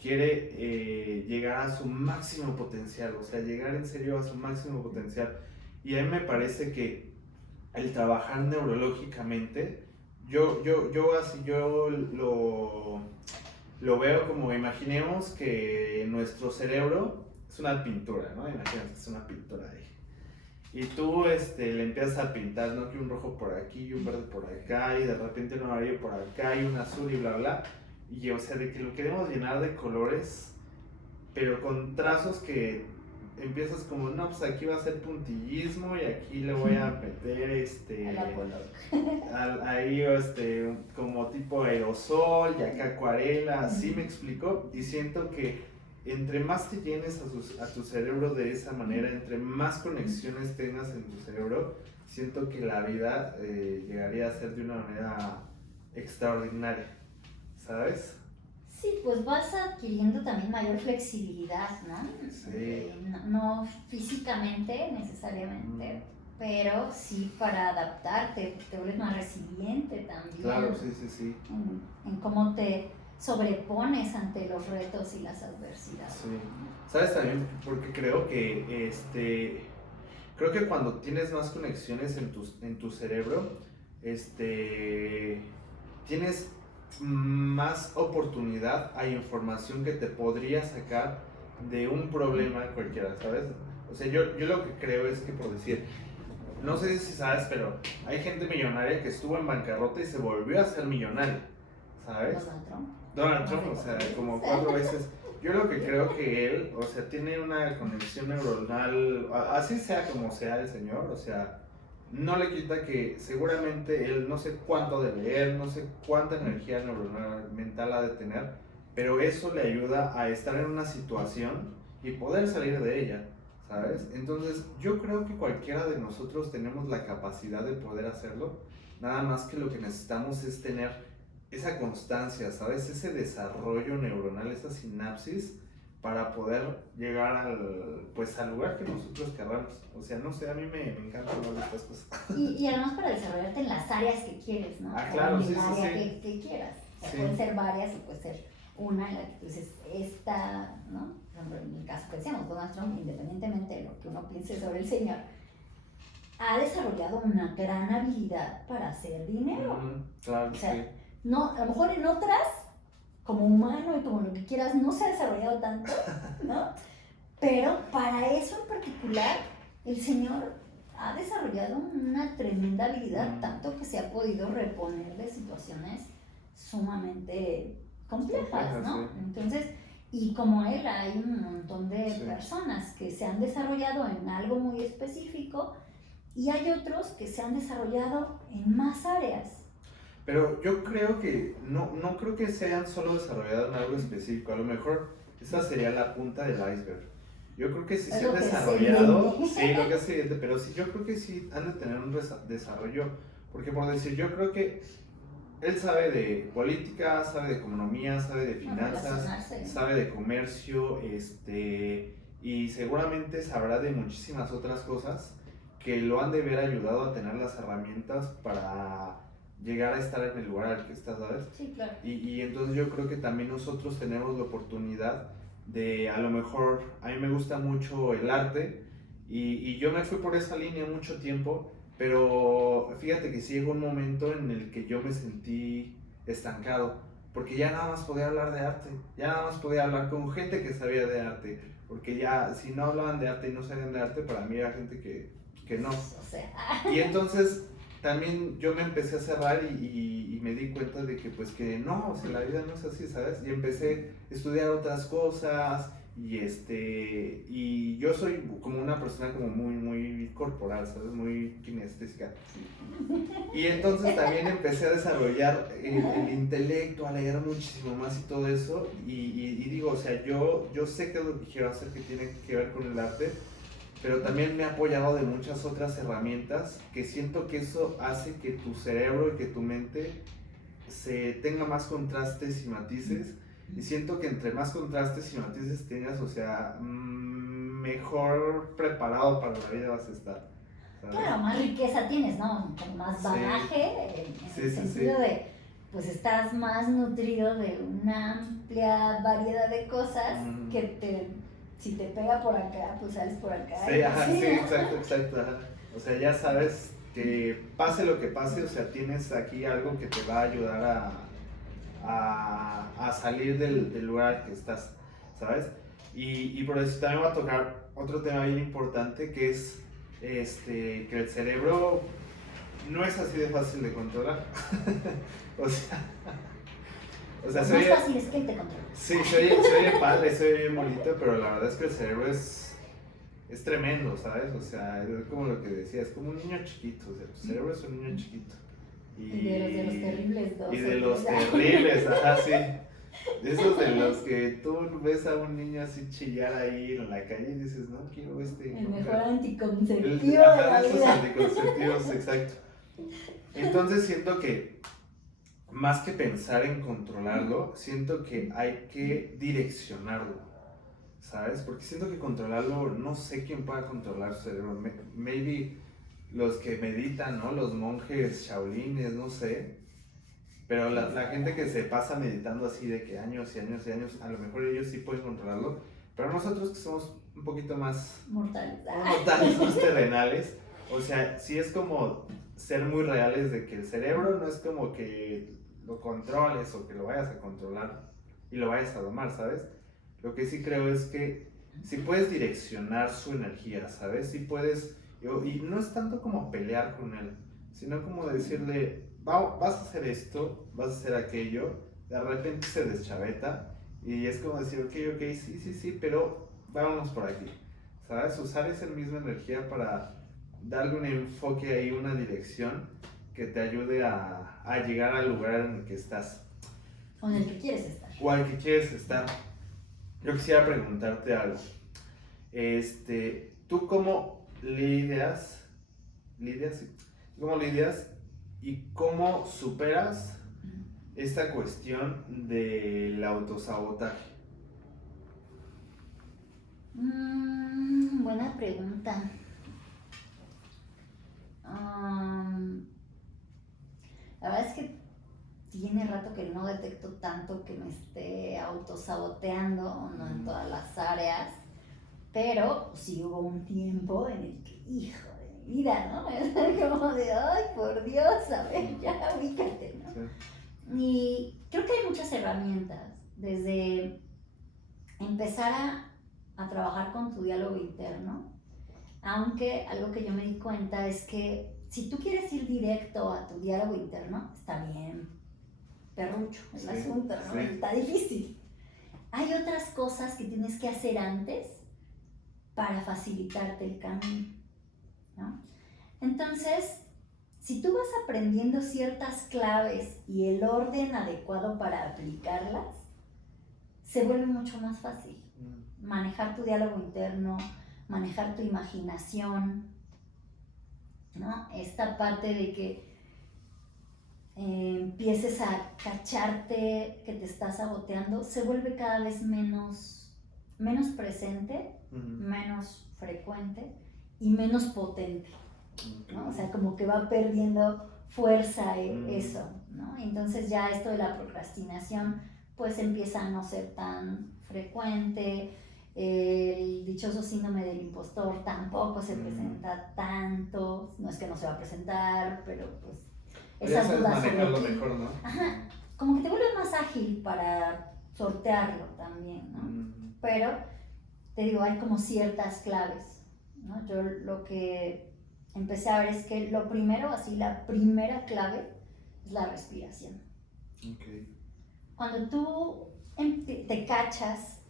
quiere llegar a su máximo potencial, o sea, llegar en serio a su máximo potencial, y a mí me parece que el trabajar neurológicamente, yo lo veo como, imaginemos que nuestro cerebro es una pintura, ¿no? Imagínate que es una pintura ahí. Y tú le empiezas a pintar, ¿no? Que un rojo por aquí, y un verde por acá, y de repente un amarillo por acá, y un azul y bla, bla. Y o sea, de que lo queremos llenar de colores, pero con trazos que empiezas como, no, pues aquí va a ser puntillismo, y aquí le voy a meter ahí como tipo aerosol, y acá acuarela, así me explico. Y siento que entre más te llenes a tu cerebro de esa manera, entre más conexiones tengas en tu cerebro, siento que la vida llegaría a ser de una manera extraordinaria, ¿sabes? Sí, pues vas adquiriendo también mayor flexibilidad, ¿no? Sí. No físicamente necesariamente, pero sí para adaptarte, te vuelves más resiliente también. Claro, sí. En cómo te sobrepones ante los retos y las adversidades. Sí. ¿Sabes también? Porque creo que creo que cuando tienes más conexiones en tu cerebro, tienes más oportunidad a información que te podría sacar de un problema cualquiera, ¿sabes? O sea, yo lo que creo es que, por decir, no sé si sabes, pero hay gente millonaria que estuvo en bancarrota y se volvió a ser millonario, ¿sabes? Donald Trump, o sea, como 4 veces. Yo lo que creo que él, o sea, tiene una conexión neuronal, así sea como sea el señor, o sea, no le quita que seguramente él no sé cuánto de leer, no sé cuánta energía neuronal mental ha de tener, pero eso le ayuda a estar en una situación y poder salir de ella, ¿sabes? Entonces yo creo que cualquiera de nosotros tenemos la capacidad de poder hacerlo, nada más que lo que necesitamos es tener esa constancia, ¿sabes? Ese desarrollo neuronal, esa sinapsis, para poder llegar al lugar que nosotros querramos. O sea, no sé, a mí me encantan estas cosas. Y además para desarrollarte en las áreas que quieres, ¿no? Claro, en sí, el sí, área sí. que quieras. O sea, Sí. pueden ser varias o puede ser una en la que tú dices, esta, ¿no? Por ejemplo, en el caso que decíamos, Donald Trump, independientemente de lo que uno piense sobre el señor, ha desarrollado una gran habilidad para hacer dinero. Claro, o sea, sí. No, a lo mejor en otras, como humano y como lo que quieras, no se ha desarrollado tanto, ¿no? Pero para eso en particular, el señor ha desarrollado una tremenda habilidad, tanto que se ha podido reponer de situaciones sumamente complejas, ¿no? Sí. Entonces, y como él, hay un montón de personas que se han desarrollado en algo muy específico y hay otros que se han desarrollado en más áreas. Pero yo creo que no creo que se hayan solo desarrollado en algo específico. A lo mejor esa sería la punta del iceberg. Yo creo que sí se han desarrollado, sí, lo que es evidente, pero sí, yo creo que sí han de tener un desarrollo. Porque por decir, yo creo que él sabe de política, sabe de economía, sabe de finanzas, sabe de comercio, y seguramente sabrá de muchísimas otras cosas que lo han de haber ayudado a tener las herramientas para llegar a estar en el lugar al que está, ¿sabes? Sí, claro. Y entonces yo creo que también nosotros tenemos la oportunidad de, a lo mejor, a mí me gusta mucho el arte y yo me fui por esa línea mucho tiempo, pero fíjate que sí llegó un momento en el que yo me sentí estancado, porque ya nada más podía hablar de arte, ya nada más podía hablar con gente que sabía de arte, porque ya si no hablaban de arte y no sabían de arte, para mí era gente que no. O sea. Y entonces también yo me empecé a cerrar y me di cuenta de que pues que no, o sea, la vida no es así, ¿sabes? Y empecé a estudiar otras cosas y yo soy como una persona como muy corporal, ¿sabes? Muy kinestésica. Y entonces también empecé a desarrollar el intelecto, a leer muchísimo más y todo eso y digo, o sea, yo sé que es lo que quiero hacer que tiene que ver con el arte, pero también me ha apoyado de muchas otras herramientas que siento que eso hace que tu cerebro y que tu mente se tenga más contrastes y matices Y siento que entre más contrastes y matices tengas, o sea, mejor preparado para la vida vas a estar, ¿sabes? Claro, más riqueza tienes, ¿no? Como más bagaje, en el sentido de, pues estás más nutrido de una amplia variedad de cosas que si te pega por acá, pues sales por acá. Sí, ajá, sí, exacto, ajá. O sea, ya sabes que pase lo que pase, o sea, tienes aquí algo que te va a ayudar a salir del lugar que estás, ¿sabes? Y por eso también va a tocar otro tema bien importante que es que el cerebro no es así de fácil de controlar. o sea, Más fácil es que te controle. Sí, se oye padre, se oye bonito, pero la verdad es que el cerebro es tremendo, ¿sabes? O sea, es como lo que decía, es como un niño chiquito, o sea, tu cerebro es un niño chiquito. Y de los terribles dos. Y de los terribles, ajá, sí. De esos de los que tú ves a un niño así chillar ahí en la calle y dices, no quiero El mejor anticonceptivo de la esos vida. anticonceptivos, exacto. Entonces siento que más que pensar en controlarlo, siento que hay que direccionarlo, ¿sabes? Porque siento que controlarlo, no sé quién pueda controlar su cerebro. Maybe los que meditan, ¿no? Los monjes shaolines, no sé. Pero la gente que se pasa meditando así de que años y años y años, a lo mejor ellos sí pueden controlarlo. Pero nosotros que somos un poquito más mortales, más terrenales, o sea, sí es como ser muy reales de que el cerebro no es como que lo controles o que lo vayas a controlar y lo vayas a domar, ¿sabes? Lo que sí creo es que sí puedes direccionar su energía, ¿sabes? Sí puedes, y no es tanto como pelear con él, sino como decirle, vas a hacer esto, vas a hacer aquello, de repente se deschaveta y es como decir, ok, sí, pero vámonos por aquí, ¿sabes? Usar esa misma energía para darle un enfoque ahí, una dirección que te ayude a llegar al lugar en el que estás. O en el que quieres estar. O al que quieres estar. Yo quisiera preguntarte algo. ¿Tú cómo lidias? Sí. ¿Cómo lidias y cómo superas esta cuestión del autosabotaje? Buena pregunta. La verdad es que tiene rato que no detecto tanto que me esté autosaboteando, no en todas las áreas, pero sí hubo un tiempo en el que, hijo de mi vida, ¿no? Era como de, ay, por Dios, a ver, ya ubícate, ¿no? Sí. Y creo que hay muchas herramientas, desde empezar a trabajar con tu diálogo interno, aunque algo que yo me di cuenta es que si tú quieres ir directo a tu diálogo interno, está bien perrucho el asunto, ¿no? Sí. Está difícil. Hay otras cosas que tienes que hacer antes para facilitarte el camino, ¿no? Entonces, si tú vas aprendiendo ciertas claves y el orden adecuado para aplicarlas, se vuelve mucho más fácil. Manejar tu diálogo interno, manejar tu imaginación, ¿no? Esta parte de que empieces a cacharte que te estás saboteando, se vuelve cada vez menos presente, menos frecuente y menos potente, ¿no? O sea, como que va perdiendo fuerza eso, ¿no? Entonces ya esto de la procrastinación pues empieza a no ser tan frecuente. El dichoso síndrome del impostor tampoco se presenta tanto, no es que no se va a presentar, pero pues esas dudas manejarlo mejor, ¿no? Ajá, como que te vuelves más ágil para sortearlo también, ¿no? Pero te digo, hay como ciertas claves, ¿no? Yo lo que empecé a ver es que lo primero, así la primera clave es la respiración. Okay. Cuando tú te cachas,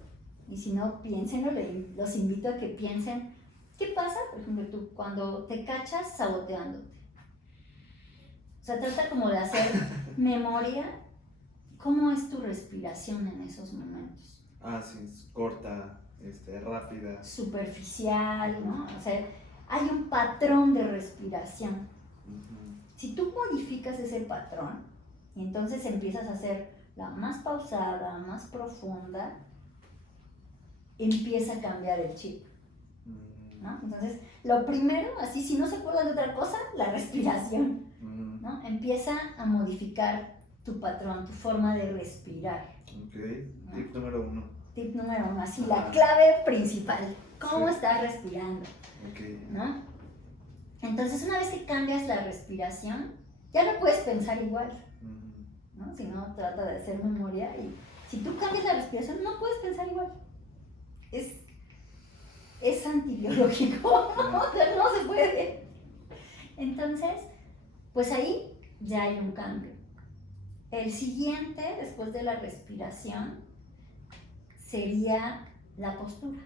y si no, piénsenlo, los invito a que piensen, ¿qué pasa, por ejemplo, tú cuando te cachas saboteándote? O sea, trata como de hacer memoria, ¿cómo es tu respiración en esos momentos? Sí, es corta, rápida. Superficial, ¿no? O sea, hay un patrón de respiración. Si tú modificas ese patrón y entonces empiezas a hacer la más pausada, más profunda, empieza a cambiar el chip, ¿no? Entonces, lo primero, así si no se acuerdan de otra cosa, la respiración, ¿no? Empieza a modificar tu patrón, tu forma de respirar. Ok, tip número 1. Tip número 1, así la clave principal, ¿cómo estás respirando? Okay. ¿No? Entonces, una vez que cambias la respiración, ya no puedes pensar igual, ¿no? Si no, trata de hacer memoria y si tú cambias la respiración, no puedes pensar igual. Es antibiológico, o sea, no se puede. Entonces, pues ahí ya hay un cambio. El siguiente, después de la respiración, sería la postura.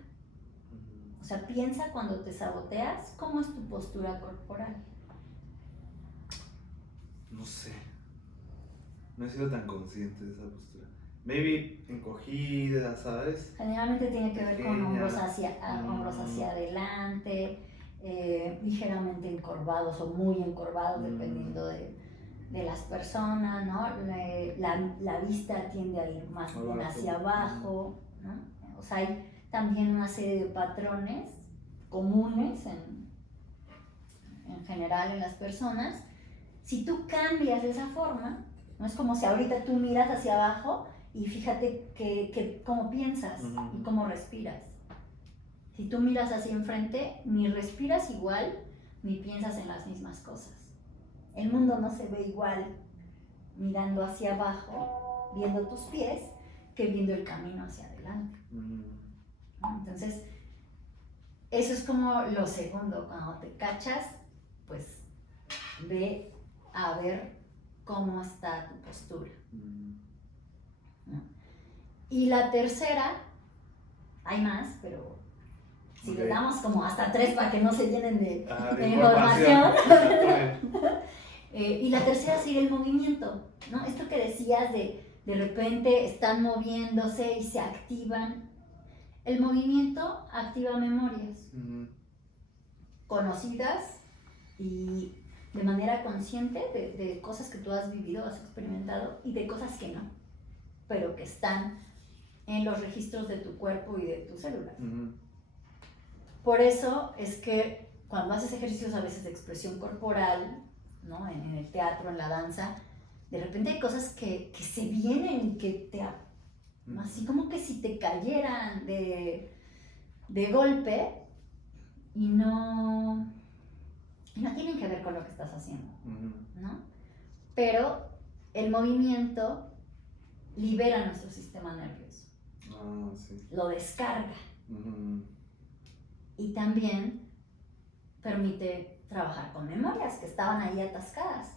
O sea, piensa cuando te saboteas, ¿cómo es tu postura corporal? No sé. No he sido tan consciente de esa postura. Maybe encogida, ¿sabes? Generalmente tiene que ver con hombros hacia adelante, ligeramente encorvados o muy encorvados, dependiendo de las personas, ¿no? La vista tiende a ir más bien hacia abajo, ¿no? O sea, hay también una serie de patrones comunes en general en las personas. Si tú cambias de esa forma, no es como si ahorita tú miras hacia abajo y fíjate que cómo piensas y cómo respiras. Si tú miras hacia enfrente, ni respiras igual, ni piensas en las mismas cosas. El mundo no se ve igual mirando hacia abajo, viendo tus pies, que viendo el camino hacia adelante. Entonces, eso es como lo segundo. Cuando te cachas, pues ve a ver cómo está tu postura. ¿No? Y la tercera, hay más, pero si le damos como hasta 3 para que no se llenen de información. Y la tercera sería el movimiento, ¿no? Esto que decías de repente están moviéndose y se activan. El movimiento activa memorias conocidas y de manera consciente de cosas que tú has vivido, has experimentado y de cosas que no, pero que están en los registros de tu cuerpo y de tus células. Por eso es que cuando haces ejercicios a veces de expresión corporal, ¿no? En el teatro, en la danza, de repente hay cosas que se vienen y que te... así como que si te cayeran de golpe y no tienen que ver con lo que estás haciendo, ¿no? Pero el movimiento libera nuestro sistema nervioso, Sí. lo descarga y también permite trabajar con memorias que estaban ahí atascadas.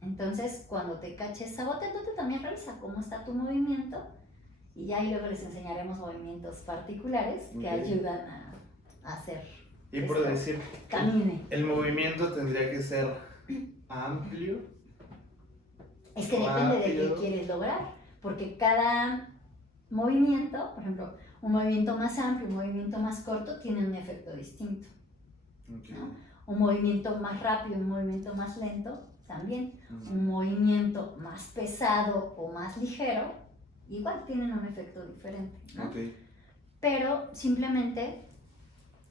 Entonces, cuando te caches saboteándote, también revisa cómo está tu movimiento y ya luego les enseñaremos movimientos particulares que ayudan a hacer. Y por decir, camine. El movimiento tendría que ser amplio. Es que depende de qué quieres lograr, porque cada movimiento, por ejemplo, un movimiento más amplio, un movimiento más corto, tiene un efecto distinto. ¿No? Un movimiento más rápido, un movimiento más lento, también. Un movimiento más pesado o más ligero, igual tienen un efecto diferente, ¿no? Pero simplemente,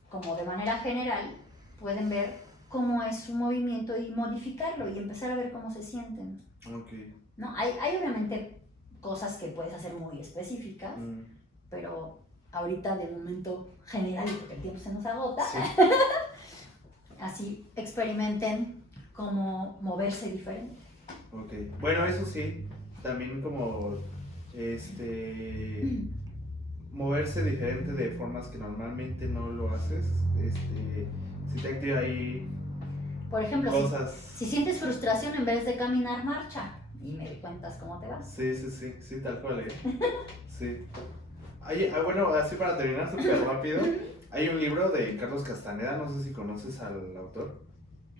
como de manera general, pueden ver cómo es su movimiento y modificarlo y empezar a ver cómo se sienten. ¿No? Hay obviamente cosas que puedes hacer muy específicas, pero ahorita de momento general, porque el tiempo se nos agota, sí. Así experimenten cómo moverse diferente. Bueno, eso sí, también como moverse diferente de formas que normalmente no lo haces, si te activa ahí. Por ejemplo, cosas. Si sientes frustración, en vez de caminar, marcha y me cuentas cómo te vas. Sí, tal cual, Sí. Bueno, así para terminar súper rápido, hay un libro de Carlos Castaneda, no sé si conoces al autor.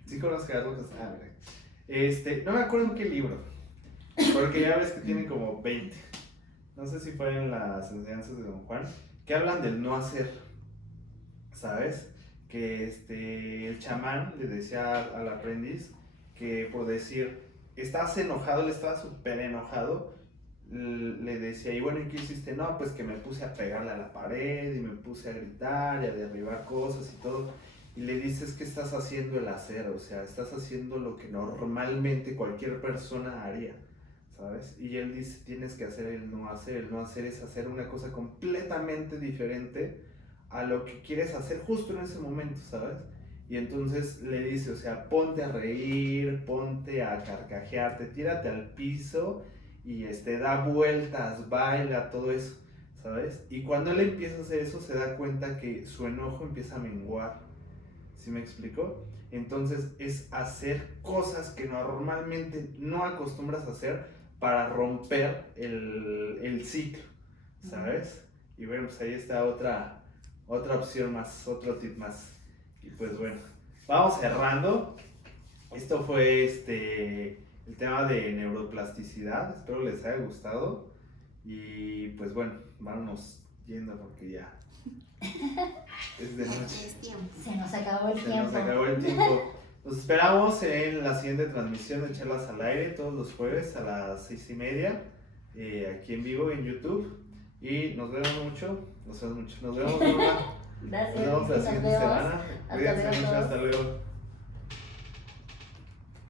¿Sí conoces a Carlos Castaneda? No me acuerdo en qué libro, porque ya ves que tienen como 20. No sé si fue en las enseñanzas de Don Juan, que hablan del no hacer, ¿sabes? Que el chamán le decía al aprendiz que por decir, estás enojado, él estaba súper enojado, le decía, y bueno, ¿y qué hiciste? No, pues que me puse a pegarle a la pared y me puse a gritar y a derribar cosas y todo. Y le dices que estás haciendo el hacer, o sea, estás haciendo lo que normalmente cualquier persona haría, ¿sabes? Y él dice, tienes que hacer el no hacer. El no hacer es hacer una cosa completamente diferente a lo que quieres hacer justo en ese momento, ¿sabes? Y entonces le dice, o sea, ponte a reír, ponte a carcajearte, tírate al piso y da vueltas, baila, todo eso, ¿sabes? Y cuando él empieza a hacer eso, se da cuenta que su enojo empieza a menguar. ¿Sí me explico? Entonces es hacer cosas que normalmente no acostumbras a hacer para romper el ciclo, ¿sabes? Y bueno, pues ahí está otra opción más, otro tip más. Y pues bueno, vamos cerrando. Esto fue el tema de neuroplasticidad. Espero les haya gustado. Y pues bueno, vámonos yendo porque ya es de noche. Se nos acabó el Se tiempo. nos acabó el tiempo. Nos esperamos en la siguiente transmisión de Charlas al Aire todos los jueves a las 6:30 aquí en vivo en YouTube. Y nos vemos mucho. Nos vemos, Norma. Gracias. Nos vemos la siguiente semana. Hasta Cuídense luego. mucho. Hasta luego.